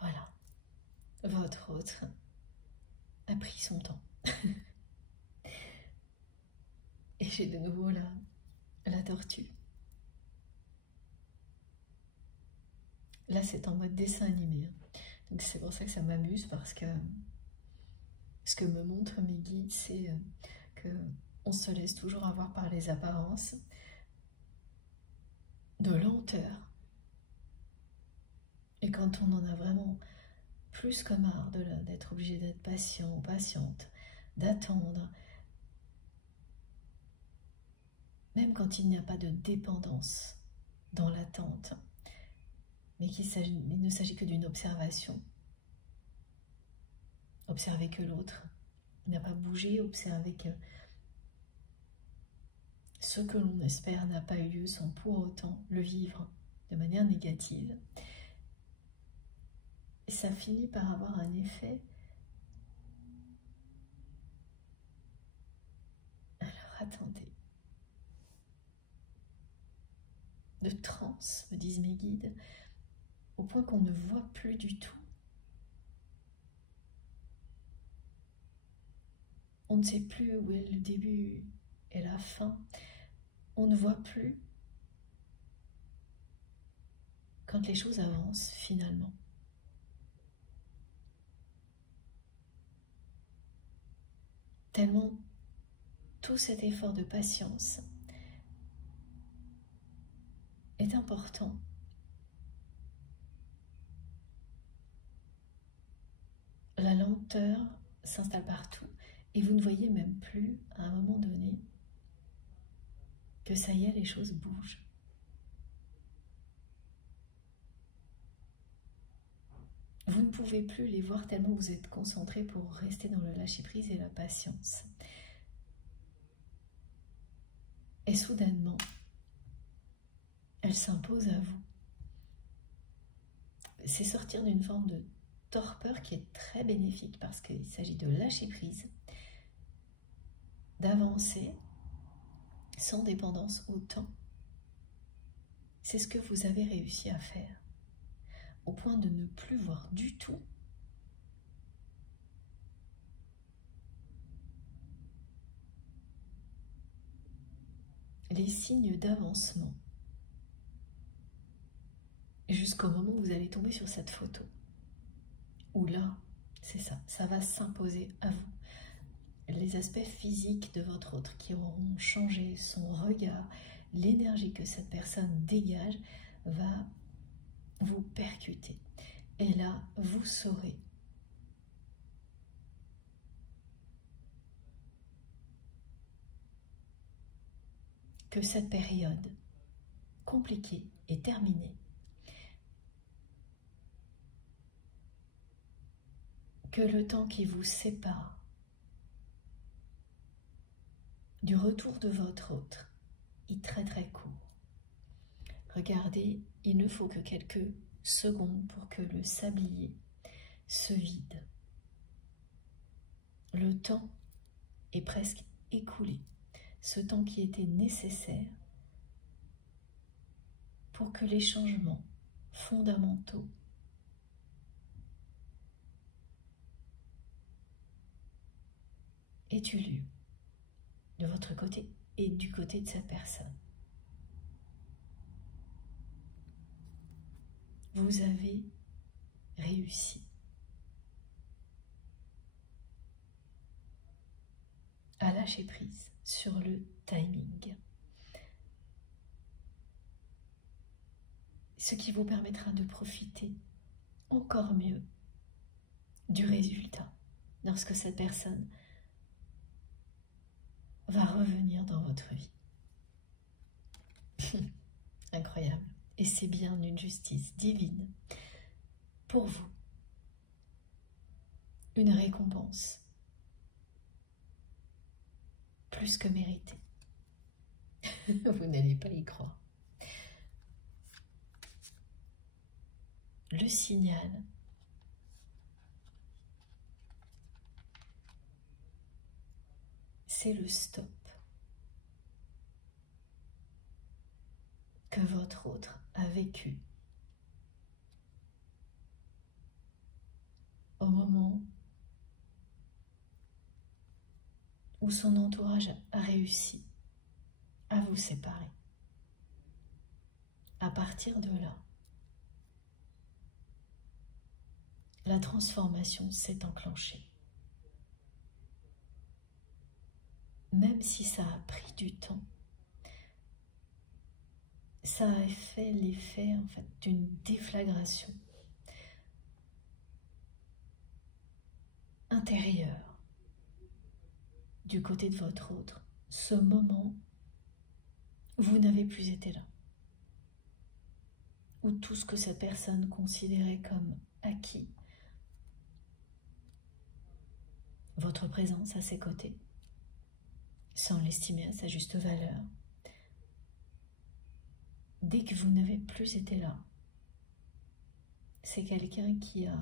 Voilà, votre autre a pris son temps. Et j'ai de nouveau la tortue. Là, c'est en mode dessin animé, hein. Donc c'est pour ça que ça m'amuse, parce que ce que me montrent mes guides, c'est que on se laisse toujours avoir par les apparences de lenteur. Et quand on en a vraiment plus que marre d'être obligé d'être patient ou patiente, d'attendre, même quand il n'y a pas de dépendance dans l'attente, mais il ne s'agit que d'une observation. Observer que l'autre n'a pas bougé, observer que ce que l'on espère n'a pas eu lieu sans pour autant le vivre de manière négative. Et ça finit par avoir un effet. Alors attendez. De transe, me disent mes guides, au point qu'on ne voit plus du tout. On ne sait plus où est le début et la fin. On ne voit plus quand les choses avancent finalement. Tellement tout cet effort de patience est important. La lenteur s'installe partout et vous ne voyez même plus à un moment donné que ça y est, les choses bougent. Vous ne pouvez plus les voir tellement vous êtes concentré pour rester dans le lâcher-prise et la patience. Et soudainement, elle s'impose à vous. C'est sortir d'une forme de torpeur qui est très bénéfique, parce qu'il s'agit de lâcher prise, d'avancer sans dépendance au temps. C'est ce que vous avez réussi à faire, au point de ne plus voir du tout les signes d'avancement, jusqu'au moment où vous allez tomber sur cette photo, où là, c'est ça, ça va s'imposer à vous. Les aspects physiques de votre autre qui auront changé, son regard, l'énergie que cette personne dégage va vous percuter. Et là, vous saurez que cette période compliquée est terminée. Que le temps qui vous sépare du retour de votre autre est très très court. Regardez, il ne faut que quelques secondes pour que le sablier se vide. Le temps est presque écoulé, ce temps qui était nécessaire pour que les changements fondamentaux aient eu lieu de votre côté et du côté de cette personne. Vous avez réussi à lâcher prise sur le timing, ce qui vous permettra de profiter encore mieux du résultat lorsque cette personne va revenir dans votre vie. Incroyable. Et c'est bien une justice divine pour vous. Une récompense plus que méritée. Vous n'allez pas y croire. Le signal c'est le stop que votre autre a vécu au moment où son entourage a réussi à vous séparer. À partir de là, la transformation s'est enclenchée. Même si ça a pris du temps, ça a fait l'effet en fait d'une déflagration intérieure du côté de votre autre. Ce moment, vous n'avez plus été là. Où tout ce que cette personne considérait comme acquis, votre présence à ses côtés, sans l'estimer à sa juste valeur, dès que vous n'avez plus été là, c'est quelqu'un qui a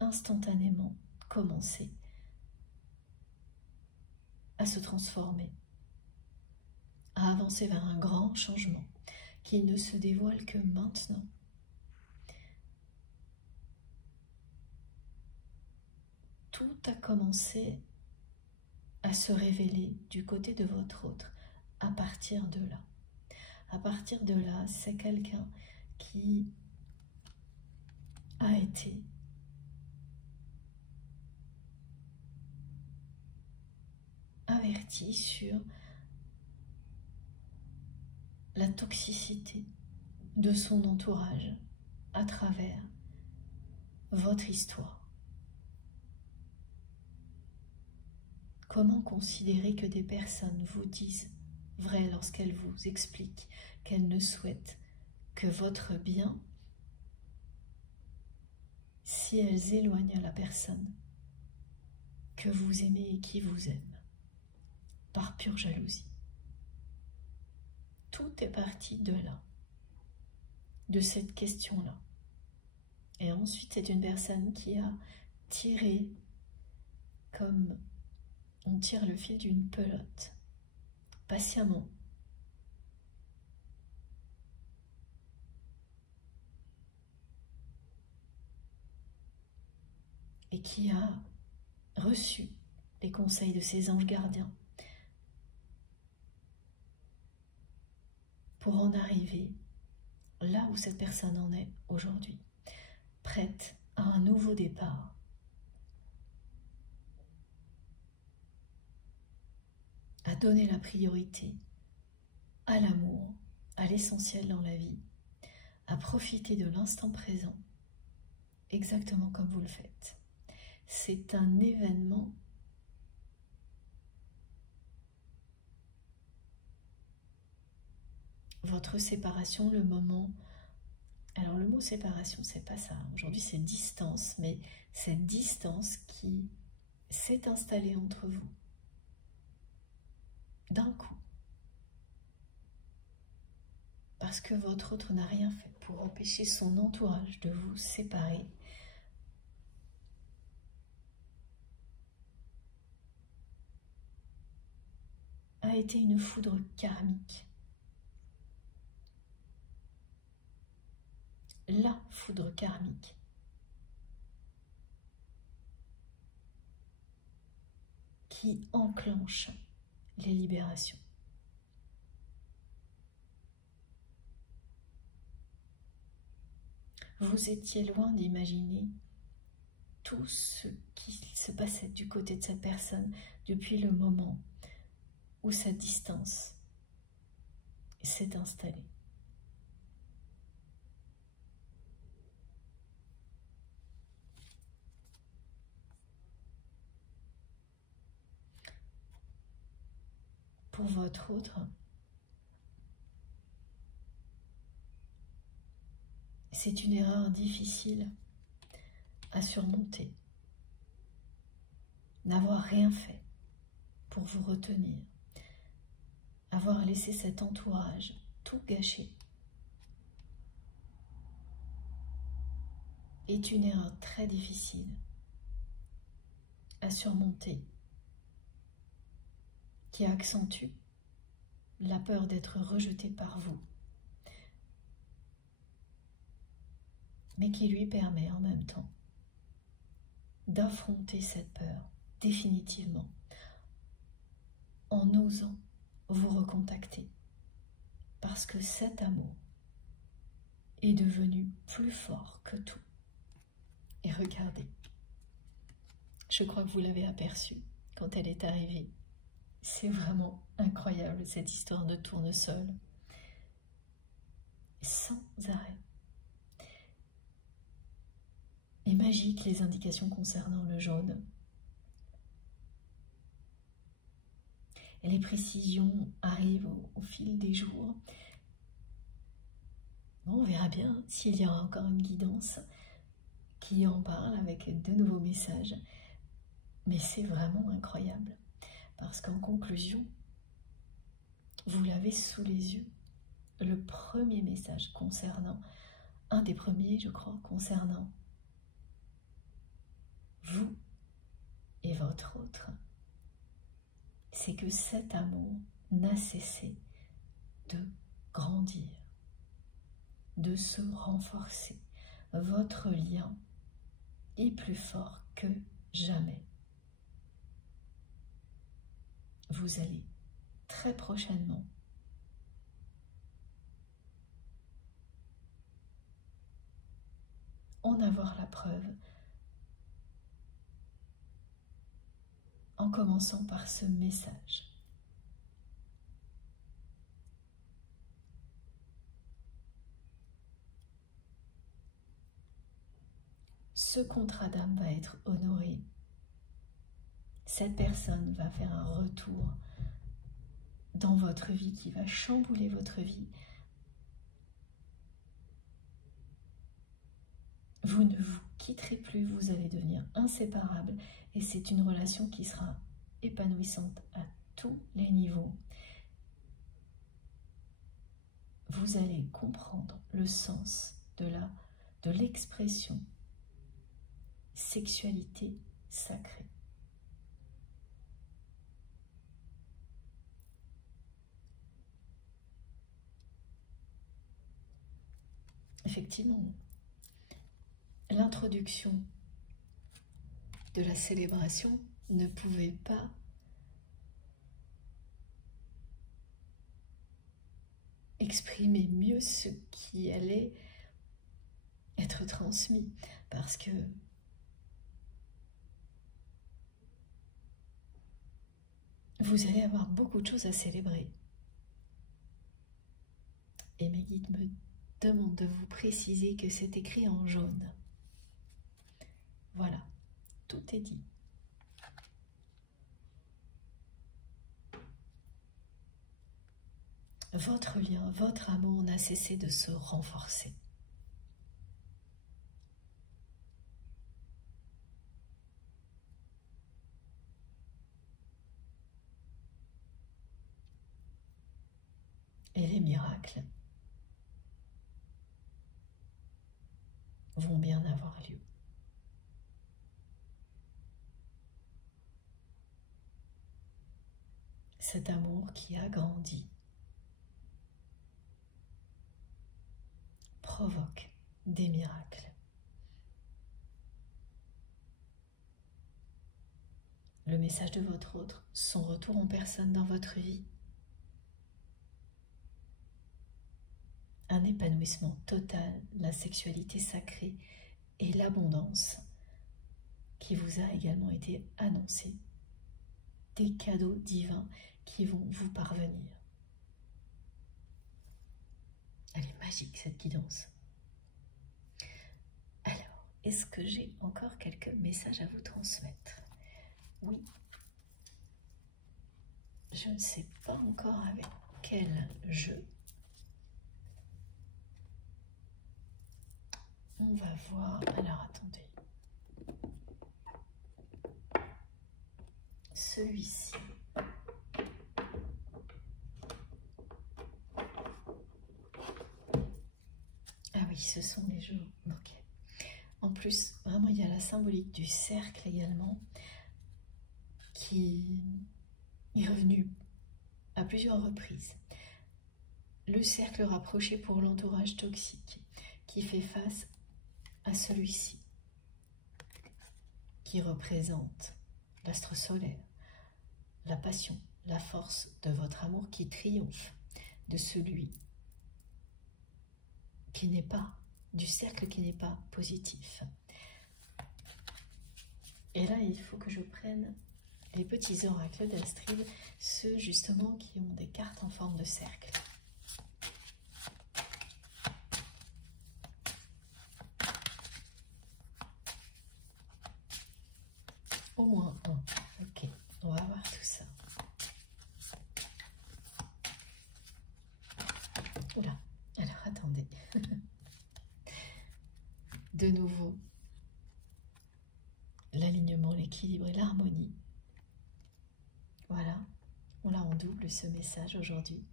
instantanément commencé à se transformer, à avancer vers un grand changement qui ne se dévoile que maintenant. Tout a commencé à se révéler du côté de votre autre à partir de là. À partir de là, c'est quelqu'un qui a été averti sur la toxicité de son entourage à travers votre histoire. Comment considérer que des personnes vous disent vrai lorsqu'elles vous expliquent qu'elles ne souhaitent que votre bien si elles éloignent la personne que vous aimez et qui vous aime par pure jalousie? Tout est parti de là, de cette question-là. Et ensuite, c'est une personne qui a tiré comme on tire le fil d'une pelote, patiemment. Et qui a reçu les conseils de ses anges gardiens pour en arriver là où cette personne en est aujourd'hui, prête à un nouveau départ. À donner la priorité à l'amour, à l'essentiel dans la vie, à profiter de l'instant présent, exactement comme vous le faites. C'est un événement votre séparation, le moment. Alors le mot séparation, c'est pas ça. Aujourd'hui, c'est distance, mais cette distance qui s'est installée entre vous d'un coup. Parce que votre autre n'a rien fait pour empêcher son entourage de vous séparer. A été une foudre karmique. La foudre karmique qui enclenche les libérations. Vous étiez loin d'imaginer tout ce qui se passait du côté de cette personne depuis le moment où cette distance s'est installée. Pour votre autre, c'est une erreur difficile à surmonter. N'avoir rien fait pour vous retenir, avoir laissé cet entourage tout gâcher, est une erreur très difficile à surmonter, qui accentue la peur d'être rejeté par vous, mais qui lui permet en même temps d'affronter cette peur définitivement en osant vous recontacter parce que cet amour est devenu plus fort que tout. Et regardez, je crois que vous l'avez aperçu quand elle est arrivée. C'est vraiment incroyable cette histoire de tournesol. Sans arrêt. Et magique les indications concernant le jaune. Et les précisions arrivent au fil des jours. Bon, on verra bien s'il y aura encore une guidance qui en parle avec de nouveaux messages. Mais c'est vraiment incroyable. Parce qu'en conclusion, vous l'avez sous les yeux. Le premier message concernant, un des premiers je crois, concernant vous et votre autre, c'est que cet amour n'a cessé de grandir, de se renforcer. Votre lien est plus fort que jamais. Vous allez très prochainement en avoir la preuve en commençant par ce message. Ce contrat d'âme va être honoré. Cette personne va faire un retour dans votre vie qui va chambouler votre vie. Vous ne vous quitterez plus, vous allez devenir inséparables et c'est une relation qui sera épanouissante à tous les niveaux. Vous allez comprendre le sens de l'expression sexualité sacrée. Effectivement, l'introduction de la célébration ne pouvait pas exprimer mieux ce qui allait être transmis, parce que vous allez avoir beaucoup de choses à célébrer. Et mes guides me demandent de vous préciser que c'est écrit en jaune. Voilà, tout est dit. Votre lien, votre amour n'a cessé de se renforcer. Et les miracles vont bien avoir lieu. Cet amour qui a grandi provoque des miracles. Le message de votre autre, son retour en personne dans votre vie, un épanouissement total, la sexualité sacrée et l'abondance qui vous a également été annoncée, des cadeaux divins qui vont vous parvenir. Elle est magique cette guidance. Alors, est-ce que j'ai encore quelques messages à vous transmettre? Oui. Je ne sais pas encore avec quel jeu. On va voir. Alors, attendez. Celui-ci. Ah oui, ce sont les jeux. Ok. En plus, vraiment, il y a la symbolique du cercle également qui est revenu à plusieurs reprises. Le cercle rapproché pour l'entourage toxique qui fait face à celui-ci, qui représente l'astre solaire, la passion, la force de votre amour qui triomphe de celui qui n'est pas, du cercle qui n'est pas positif. Et là, il faut que je prenne les petits oracles d'Astrid, ceux justement qui ont des cartes en forme de cercle. Au moins un. Ok, on va voir tout ça. Oula, alors attendez. De nouveau, l'alignement, l'équilibre et l'harmonie. Voilà, on l'a en double ce message aujourd'hui.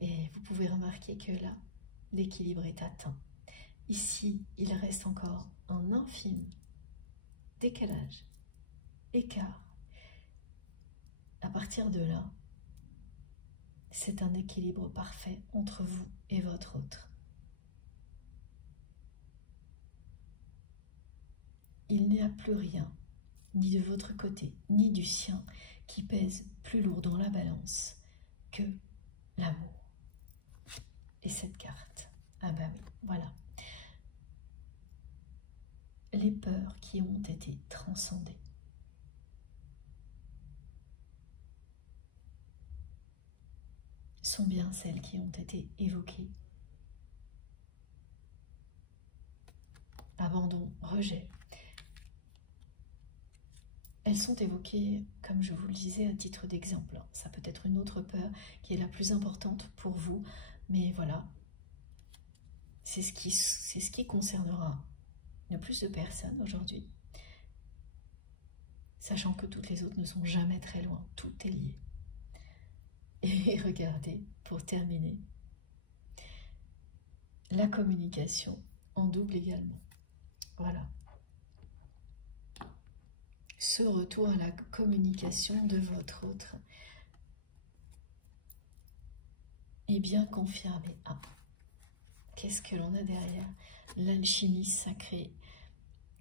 Et vous pouvez remarquer que là, l'équilibre est atteint. Ici, il reste encore un infime décalage, écart. À partir de là, c'est un équilibre parfait entre vous et votre autre. Il n'y a plus rien, ni de votre côté, ni du sien, qui pèse plus lourd dans la balance que l'amour. Et cette carte, ah bah oui, voilà. Les peurs qui ont été transcendées. Sont bien celles qui ont été évoquées. Abandon, rejet. Elles sont évoquées, comme je vous le disais, à titre d'exemple. Ça peut être une autre peur qui est la plus importante pour vous, mais voilà, c'est ce qui concernera le plus de personnes aujourd'hui, sachant que toutes les autres ne sont jamais très loin, tout est lié. Et regardez, pour terminer, la communication en double également. Voilà. Ce retour à la communication de votre autre est bien confirmé. Ah, qu'est-ce que l'on a derrière? L'alchimie sacrée,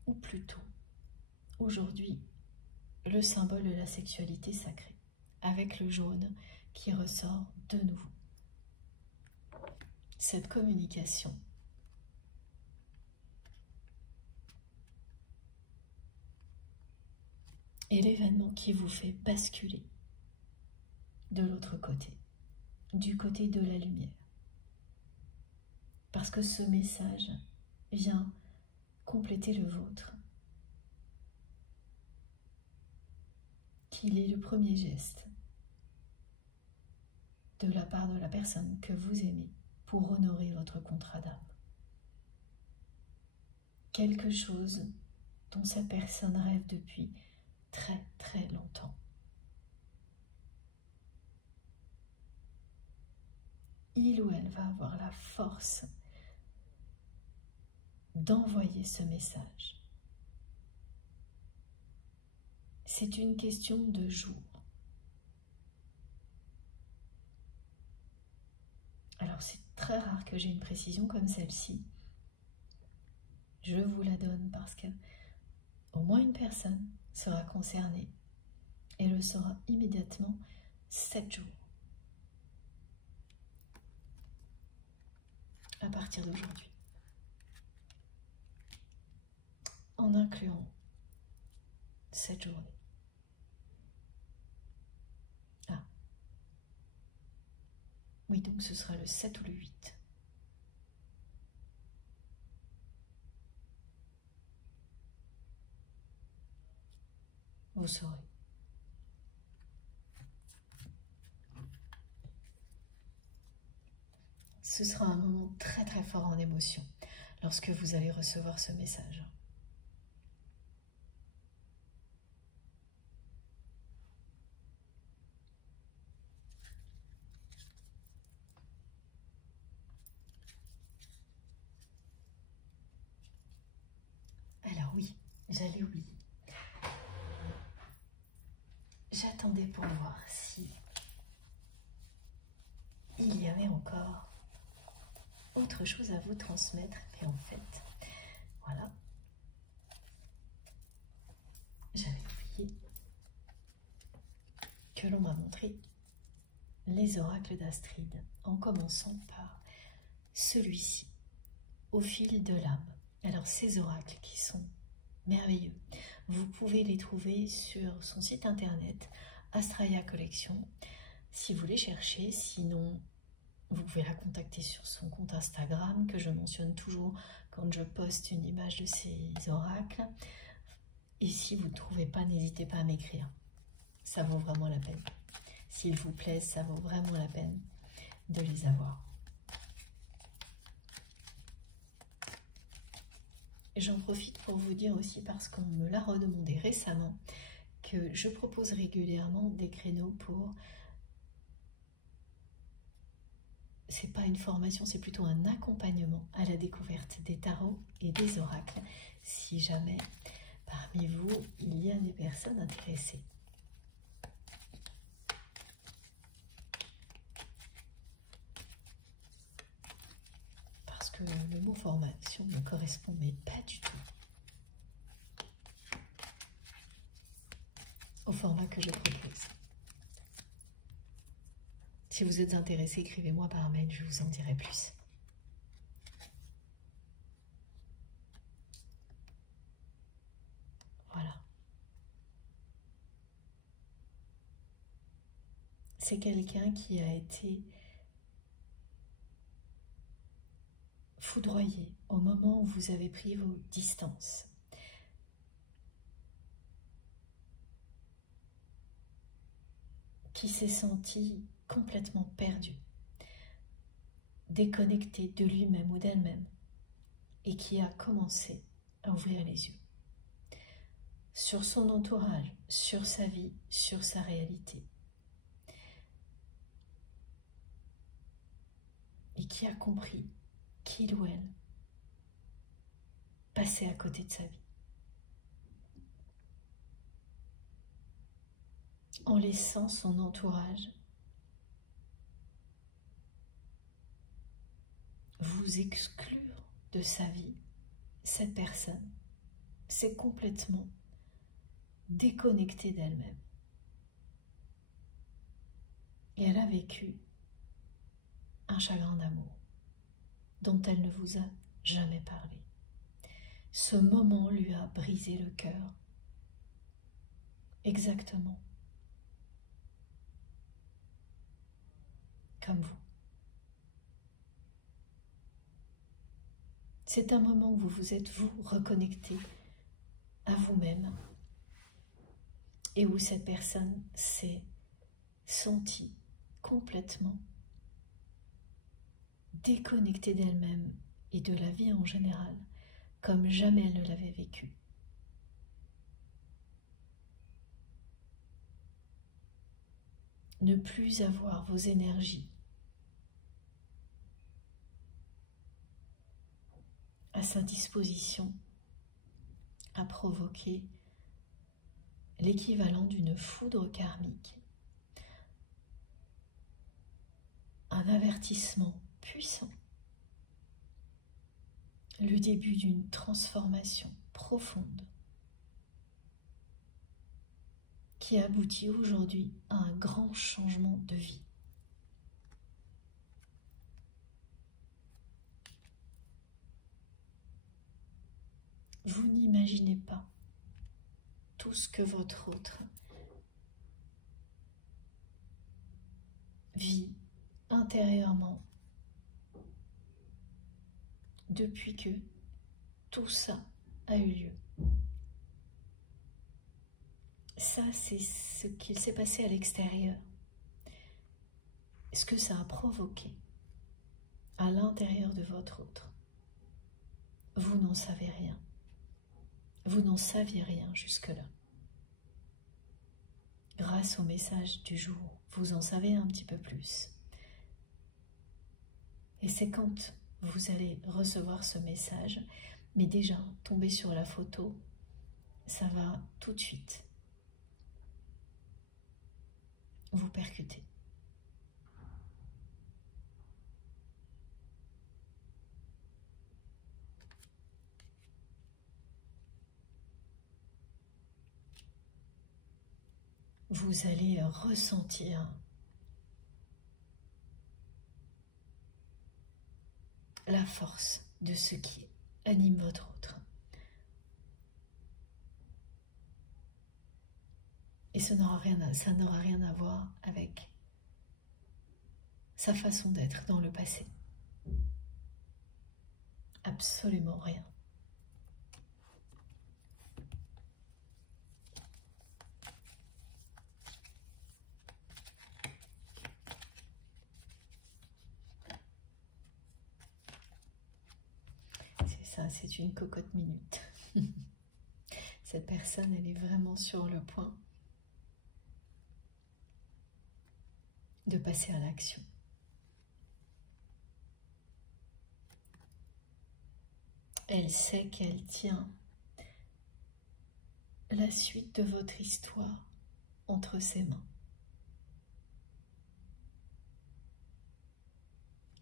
ou plutôt, aujourd'hui, le symbole de la sexualité sacrée, avec le jaune qui ressort de nouveau. Cette communication est l'événement qui vous fait basculer de l'autre côté, du côté de la lumière. Parce que ce message vient compléter le vôtre, qu'il est le premier geste de la part de la personne que vous aimez pour honorer votre contrat d'âme. Quelque chose dont cette personne rêve depuis très très longtemps. Il ou elle va avoir la force d'envoyer ce message. C'est une question de jour. Alors c'est très rare que j'ai une précision comme celle-ci. Je vous la donne parce que au moins une personne sera concernée et le saura immédiatement 7 jours. À partir d'aujourd'hui. En incluant cette journée. Ah. Oui, donc ce sera le 7 ou le 8. Vous saurez. Ce sera un moment très très fort en émotion lorsque vous allez recevoir ce message. Alors oui, j'allais oublier. J'attendais pour voir si il y avait encore autre chose à vous transmettre. Et en fait, voilà, j'avais oublié offrir les oracles d'Astrid, en commençant par celui-ci, au fil de l'âme. Alors ces oracles qui sont merveilleux, vous pouvez les trouver sur son site internet Astraya Collection si vous les cherchez. Sinon, vous pouvez la contacter sur son compte Instagram que je mentionne toujours quand je poste une image de ces oracles. Et si vous ne trouvez pas, n'hésitez pas à m'écrire. Ça vaut vraiment la peine. S'il vous plaît, ça vaut vraiment la peine de les avoir. J'en profite pour vous dire aussi, parce qu'on me l'a redemandé récemment, que je propose régulièrement des créneaux pour... C'est pas une formation, c'est plutôt un accompagnement à la découverte des tarots et des oracles, si jamais parmi vous il y a des personnes intéressées. Parce que le mot formation ne correspond mais pas du tout au format que je propose. Si vous êtes intéressé, écrivez-moi par mail, je vous en dirai plus. Voilà. C'est quelqu'un qui a été foudroyé au moment où vous avez pris vos distances. Qui s'est senti complètement perdu, déconnecté de lui-même ou d'elle-même, et qui a commencé à ouvrir les yeux sur son entourage, sur sa vie, sur sa réalité, et qui a compris qu'il ou elle passait à côté de sa vie, en laissant son entourage vous exclure de sa vie. Cette personne s'est complètement déconnectée d'elle-même. Et elle a vécu un chagrin d'amour dont elle ne vous a jamais parlé. Ce moment lui a brisé le cœur, exactement comme vous. C'est un moment où vous vous êtes, vous, reconnecté à vous-même et où cette personne s'est sentie complètement déconnectée d'elle-même et de la vie en général, comme jamais elle ne l'avait vécu. Ne plus avoir vos énergies à sa disposition a provoqué l'équivalent d'une foudre karmique, un avertissement puissant, le début d'une transformation profonde qui aboutit aujourd'hui à un grand changement de vie. Vous n'imaginez pas tout ce que votre autre vit intérieurement depuis que tout ça a eu lieu. Ça, c'est ce qu'il s'est passé à l'extérieur. Ce que ça a provoqué à l'intérieur de votre autre. Vous n'en savez rien. Vous n'en saviez rien jusque-là. Grâce au message du jour, vous en savez un petit peu plus. Et c'est quand vous allez recevoir ce message, mais déjà tomber sur la photo, ça va tout de suite vous percuter. vous allez ressentir la force de ce qui anime votre autre. Et ça n'aura rien à voir avec sa façon d'être dans le passé. Absolument rien. C'est ça, c'est une cocotte minute. Cette personne, elle est vraiment sur le point de passer à l'action. Elle sait qu'elle tient la suite de votre histoire entre ses mains.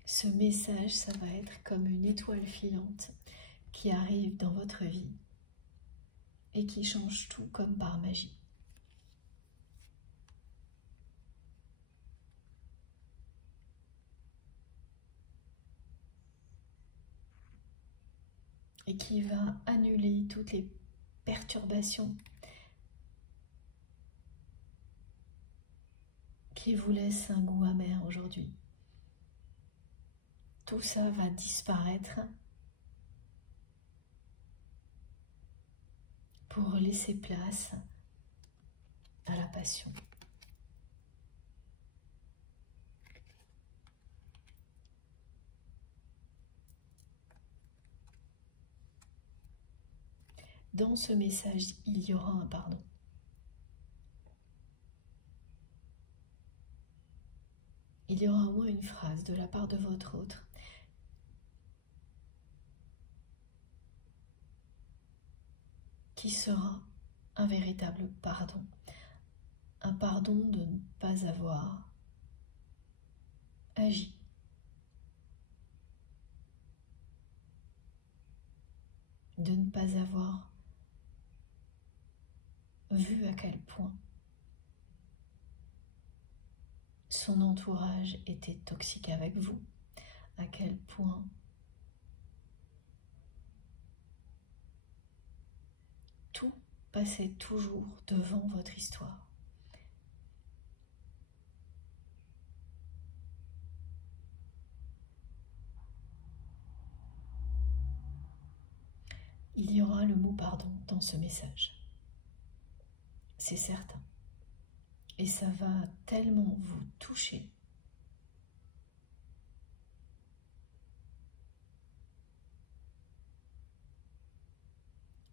Ce message, ça va être comme une étoile filante qui arrive dans votre vie et qui change tout comme par magie. Et qui va annuler toutes les perturbations qui vous laissent un goût amer aujourd'hui. Tout ça va disparaître pour laisser place à la passion. Dans ce message, il y aura un pardon. Il y aura au moins une phrase de la part de votre autre qui sera un véritable pardon. Un pardon de ne pas avoir agi. De ne pas avoir vu à quel point son entourage était toxique avec vous, à quel point tout passait toujours devant votre histoire. Il y aura le mot pardon dans ce message. C'est certain. Et ça va tellement vous toucher.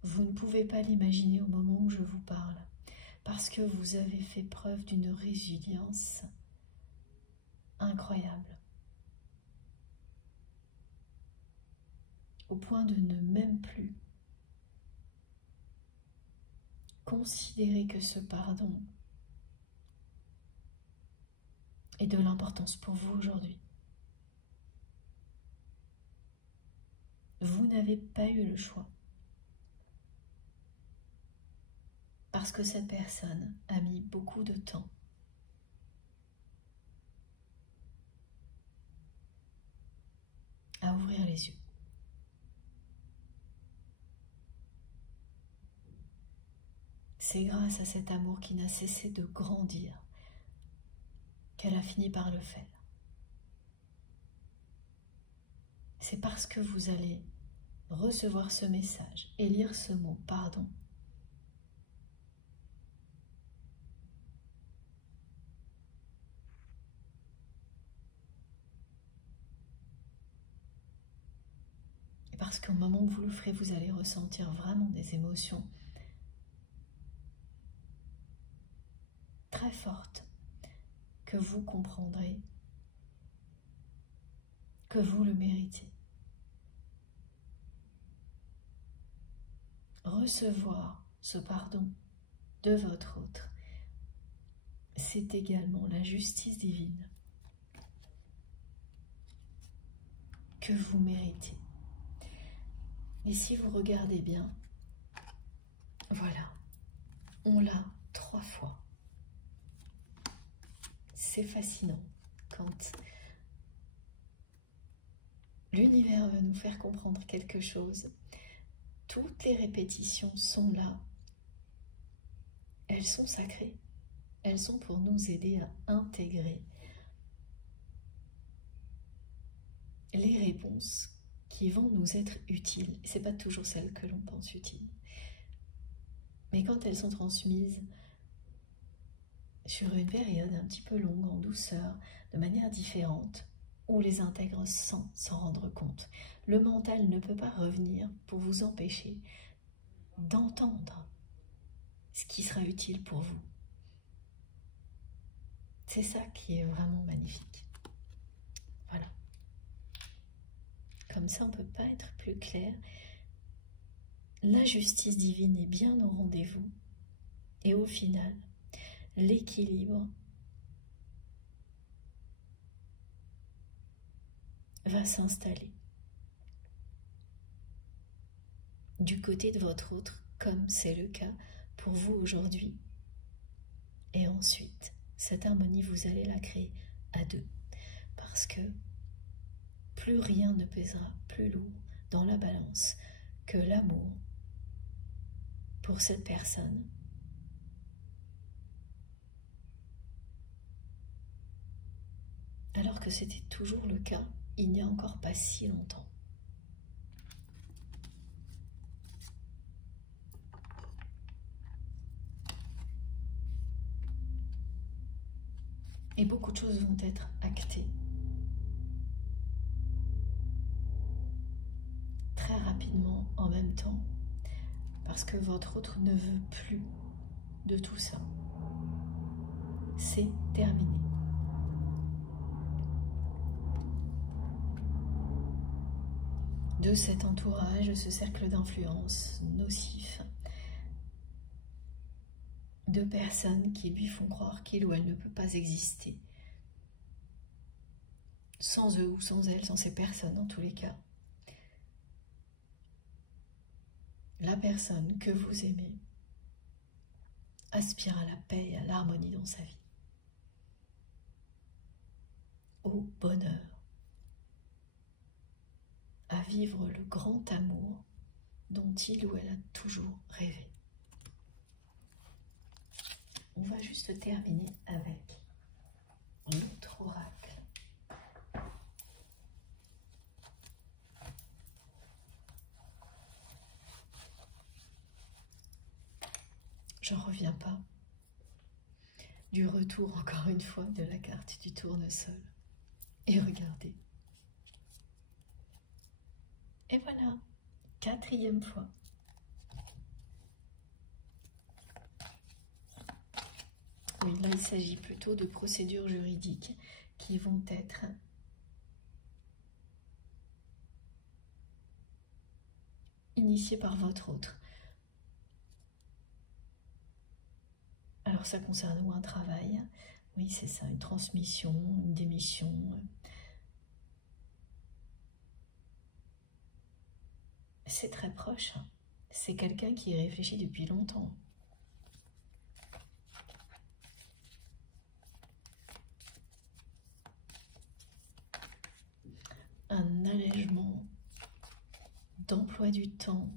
Vous ne pouvez pas l'imaginer au moment où je vous parle, parce que vous avez fait preuve d'une résilience incroyable. Au point de ne même plus considérer que ce pardon est de l'importance pour vous aujourd'hui. Vous n'avez pas eu le choix. Parce que cette personne a mis beaucoup de temps à ouvrir les yeux. C'est grâce à cet amour qui n'a cessé de grandir qu'elle a fini par le faire. C'est parce que vous allez recevoir ce message et lire ce mot « pardon » et parce qu'au moment où vous le ferez, vous allez ressentir vraiment des émotions très fortes que vous comprendrez que vous le méritez. Recevoir ce pardon de votre autre, c'est également la justice divine que vous méritez. Et si vous regardez bien, voilà, on l'a 3 fois. c'est fascinant quand l'univers veut nous faire comprendre quelque chose. Toutes les répétitions sont là. Elles sont sacrées. Elles sont pour nous aider à intégrer les réponses qui vont nous être utiles. Ce n'est pas toujours celles que l'on pense utiles. Mais quand elles sont transmises sur une période un petit peu longue, en douceur, de manière différente, on les intègre sans s'en rendre compte. Le mental ne peut pas revenir pour vous empêcher d'entendre ce qui sera utile pour vous. C'est ça qui est vraiment magnifique. Voilà. Comme ça, on ne peut pas être plus clair. La justice divine est bien au rendez-vous. Et au final, l'équilibre va s'installer du côté de votre autre, comme c'est le cas pour vous aujourd'hui. Et ensuite, cette harmonie, vous allez la créer à deux. Parce que plus rien ne pèsera plus lourd dans la balance que l'amour pour cette personne. Alors que c'était toujours le cas il n'y a encore pas si longtemps. Et beaucoup de choses vont être actées très rapidement en même temps, parce que votre autre ne veut plus de tout ça. C'est terminé. De cet entourage, de ce cercle d'influence nocif, de personnes qui lui font croire qu'il ou elle ne peut pas exister. Sans eux ou sans elles, sans ces personnes en tous les cas. La personne que vous aimez aspire à la paix et à l'harmonie dans sa vie. Au bonheur. À vivre le grand amour dont il ou elle a toujours rêvé. On va juste terminer avec l'autre oracle. Je ne reviens pas du retour, encore une fois, de la carte du tournesol. Et regardez. Et voilà, 4e fois. Oui, là, il s'agit plutôt de procédures juridiques qui vont être initiées par votre autre. Alors, ça concerne ou un travail, oui, c'est ça, une transmission, une démission. C'est très proche. C'est quelqu'un qui y réfléchit depuis longtemps. Un allègement d'emploi du temps.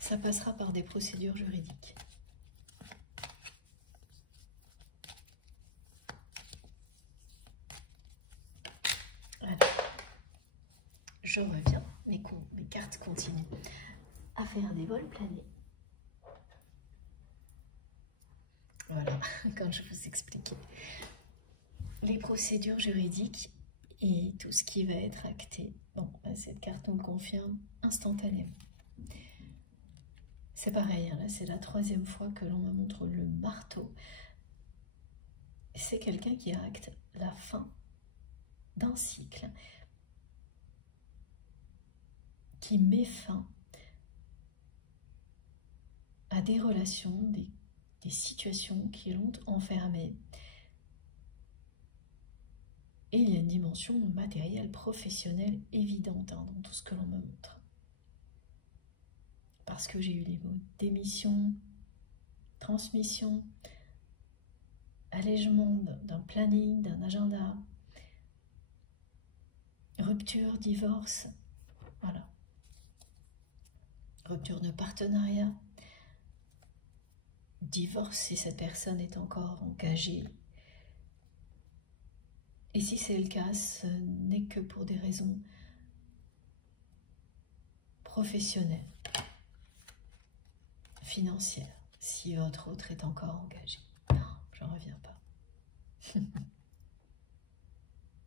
Ça passera par des procédures juridiques. Alors, je reviens, mes cartes continuent à faire des vols planés. Voilà, quand je vous expliquais les procédures juridiques et tout ce qui va être acté. Bon, cette carte nous le confirme instantanément. C'est pareil, hein, là c'est la 3e fois que l'on me montre le marteau. C'est quelqu'un qui acte la fin d'un cycle, qui met fin à des relations, des situations qui l'ont enfermé. Et il y a une dimension matérielle, professionnelle évidente dans tout ce que l'on me montre. parce que j'ai eu les mots démission, transmission, allègement d'un planning, d'un agenda, rupture, divorce, voilà. Rupture de partenariat, divorce si cette personne est encore engagée. Et si c'est le cas, ce n'est que pour des raisons professionnelles, financières, si votre autre est encore engagé. Non, j'en reviens pas.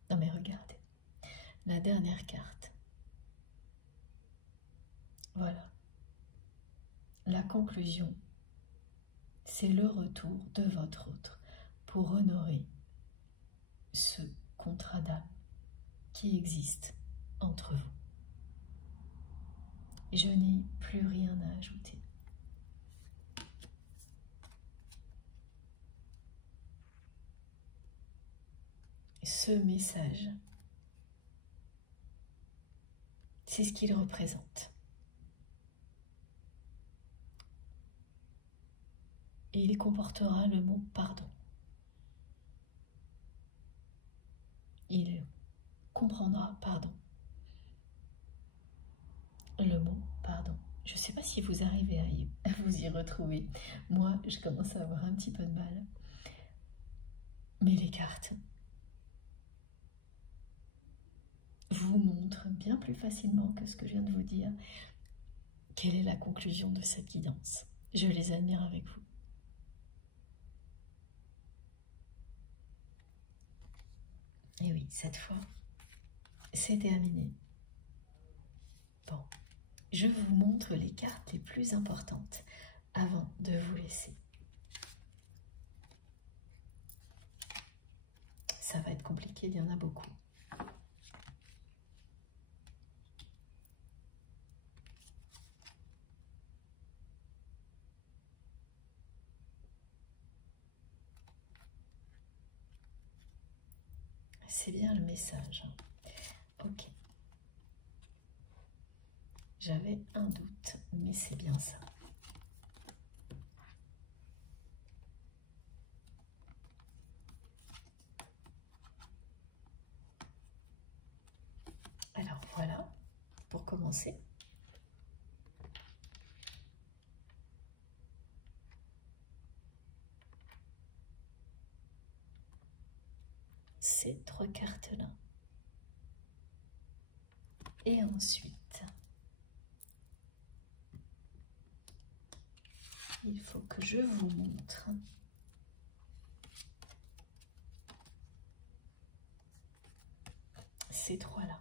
Non mais regardez, la dernière carte. Voilà. La conclusion, c'est le retour de votre autre pour honorer ce contrat d'âme qui existe entre vous. Je n'ai plus rien à ajouter. Ce message, c'est ce qu'il représente. Et il comportera le mot pardon. Il comprendra pardon. Le mot pardon. Je ne sais pas si vous arrivez à vous y retrouver. Moi, je commence à avoir un petit peu de mal. Mais les cartes vous montrent bien plus facilement que ce que je viens de vous dire quelle est la conclusion de cette guidance. Je les admire avec vous. Et oui, cette fois, c'est terminé. Bon, je vous montre les cartes les plus importantes avant de vous laisser. Ça va être compliqué, il y en a beaucoup. C'est bien le message. Ok. J'avais un doute, mais c'est bien ça. Alors voilà, pour commencer. Ces trois cartes-là. Et ensuite, il faut que je vous montre ces trois-là.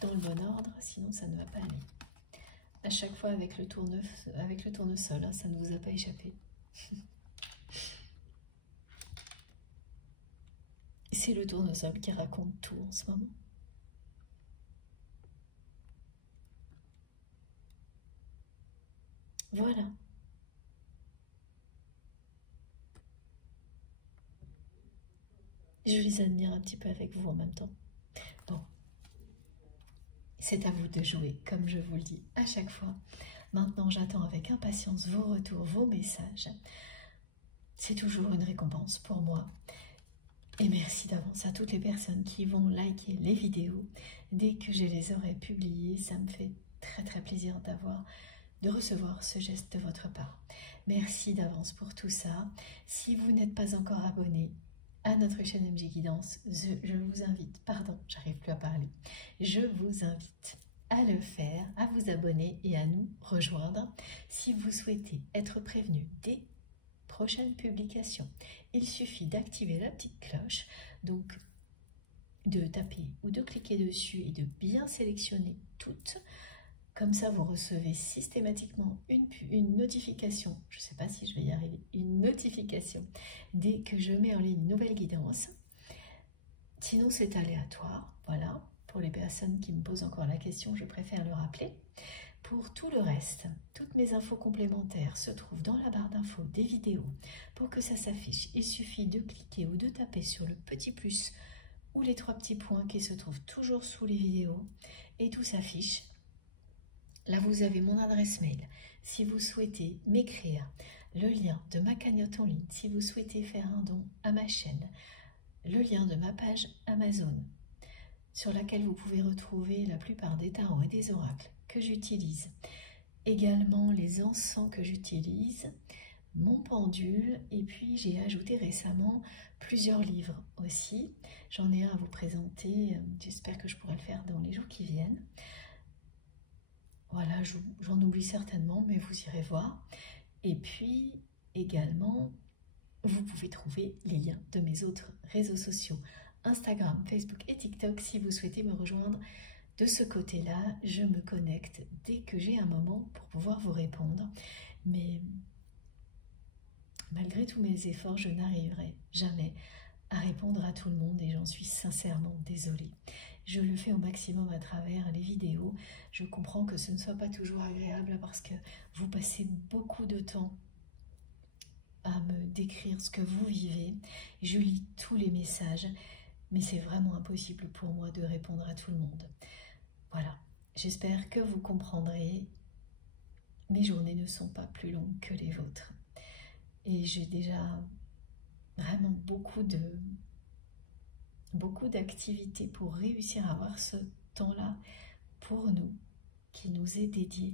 Dans le bon ordre, sinon ça ne va pas aller. À chaque fois avec le tournesol, hein, ça ne vous a pas échappé. C'est le tournesol qui raconte tout en ce moment. Voilà. Je les admire un petit peu avec vous en même temps. Bon. C'est à vous de jouer, comme je vous le dis à chaque fois. Maintenant, j'attends avec impatience vos retours, vos messages. C'est toujours une récompense pour moi. Et merci d'avance à toutes les personnes qui vont liker les vidéos. Dès que je les aurai publiées, ça me fait très très plaisir de recevoir ce geste de votre part. Merci d'avance pour tout ça. Si vous n'êtes pas encore abonné à notre chaîne MG Guidance, je vous invite, pardon, j'arrive plus à parler, je vous invite à le faire, à vous abonner et à nous rejoindre. Si vous souhaitez être prévenu des prochaines publications, il suffit d'activer la petite cloche, donc de taper ou de cliquer dessus et de bien sélectionner toutes. Comme ça, vous recevez systématiquement une notification, je ne sais pas si je vais y arriver, une notification dès que je mets en ligne une nouvelle guidance. Sinon, c'est aléatoire, voilà. Pour les personnes qui me posent encore la question, je préfère le rappeler. Pour tout le reste, toutes mes infos complémentaires se trouvent dans la barre d'infos des vidéos. Pour que ça s'affiche, il suffit de cliquer ou de taper sur le petit plus ou les 3 petits points qui se trouvent toujours sous les vidéos et tout s'affiche. Là, vous avez mon adresse mail. Si vous souhaitez m'écrire, le lien de ma cagnotte en ligne, si vous souhaitez faire un don à ma chaîne, le lien de ma page Amazon, sur laquelle vous pouvez retrouver la plupart des tarots et des oracles que j'utilise. Également les encens que j'utilise, mon pendule, et puis j'ai ajouté récemment plusieurs livres aussi. J'en ai un à vous présenter, j'espère que je pourrai le faire dans les jours qui viennent. Voilà, j'en oublie certainement, mais vous irez voir. Et puis également, vous pouvez trouver les liens de mes autres réseaux sociaux, Instagram, Facebook et TikTok. Si vous souhaitez me rejoindre de ce côté-là, je me connecte dès que j'ai un moment pour pouvoir vous répondre. Mais malgré tous mes efforts, je n'arriverai jamais à répondre à tout le monde et j'en suis sincèrement désolée. Je le fais au maximum à travers les vidéos. Je comprends que ce ne soit pas toujours agréable parce que vous passez beaucoup de temps à me décrire ce que vous vivez. Je lis tous les messages, mais c'est vraiment impossible pour moi de répondre à tout le monde. Voilà, j'espère que vous comprendrez. Mes journées ne sont pas plus longues que les vôtres. Et j'ai déjà vraiment beaucoup d'activités pour réussir à avoir ce temps-là pour nous, qui nous est dédié.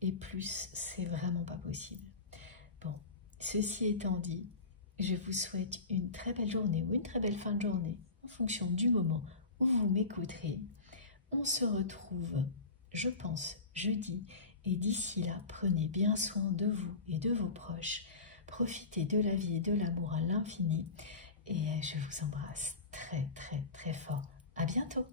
Et plus, c'est vraiment pas possible. Bon, ceci étant dit, je vous souhaite une très belle journée ou une très belle fin de journée en fonction du moment où vous m'écouterez. On se retrouve, je pense, jeudi. Et d'ici là, prenez bien soin de vous et de vos proches. Profitez de la vie et de l'amour à l'infini. Et je vous embrasse très très très fort. À bientôt.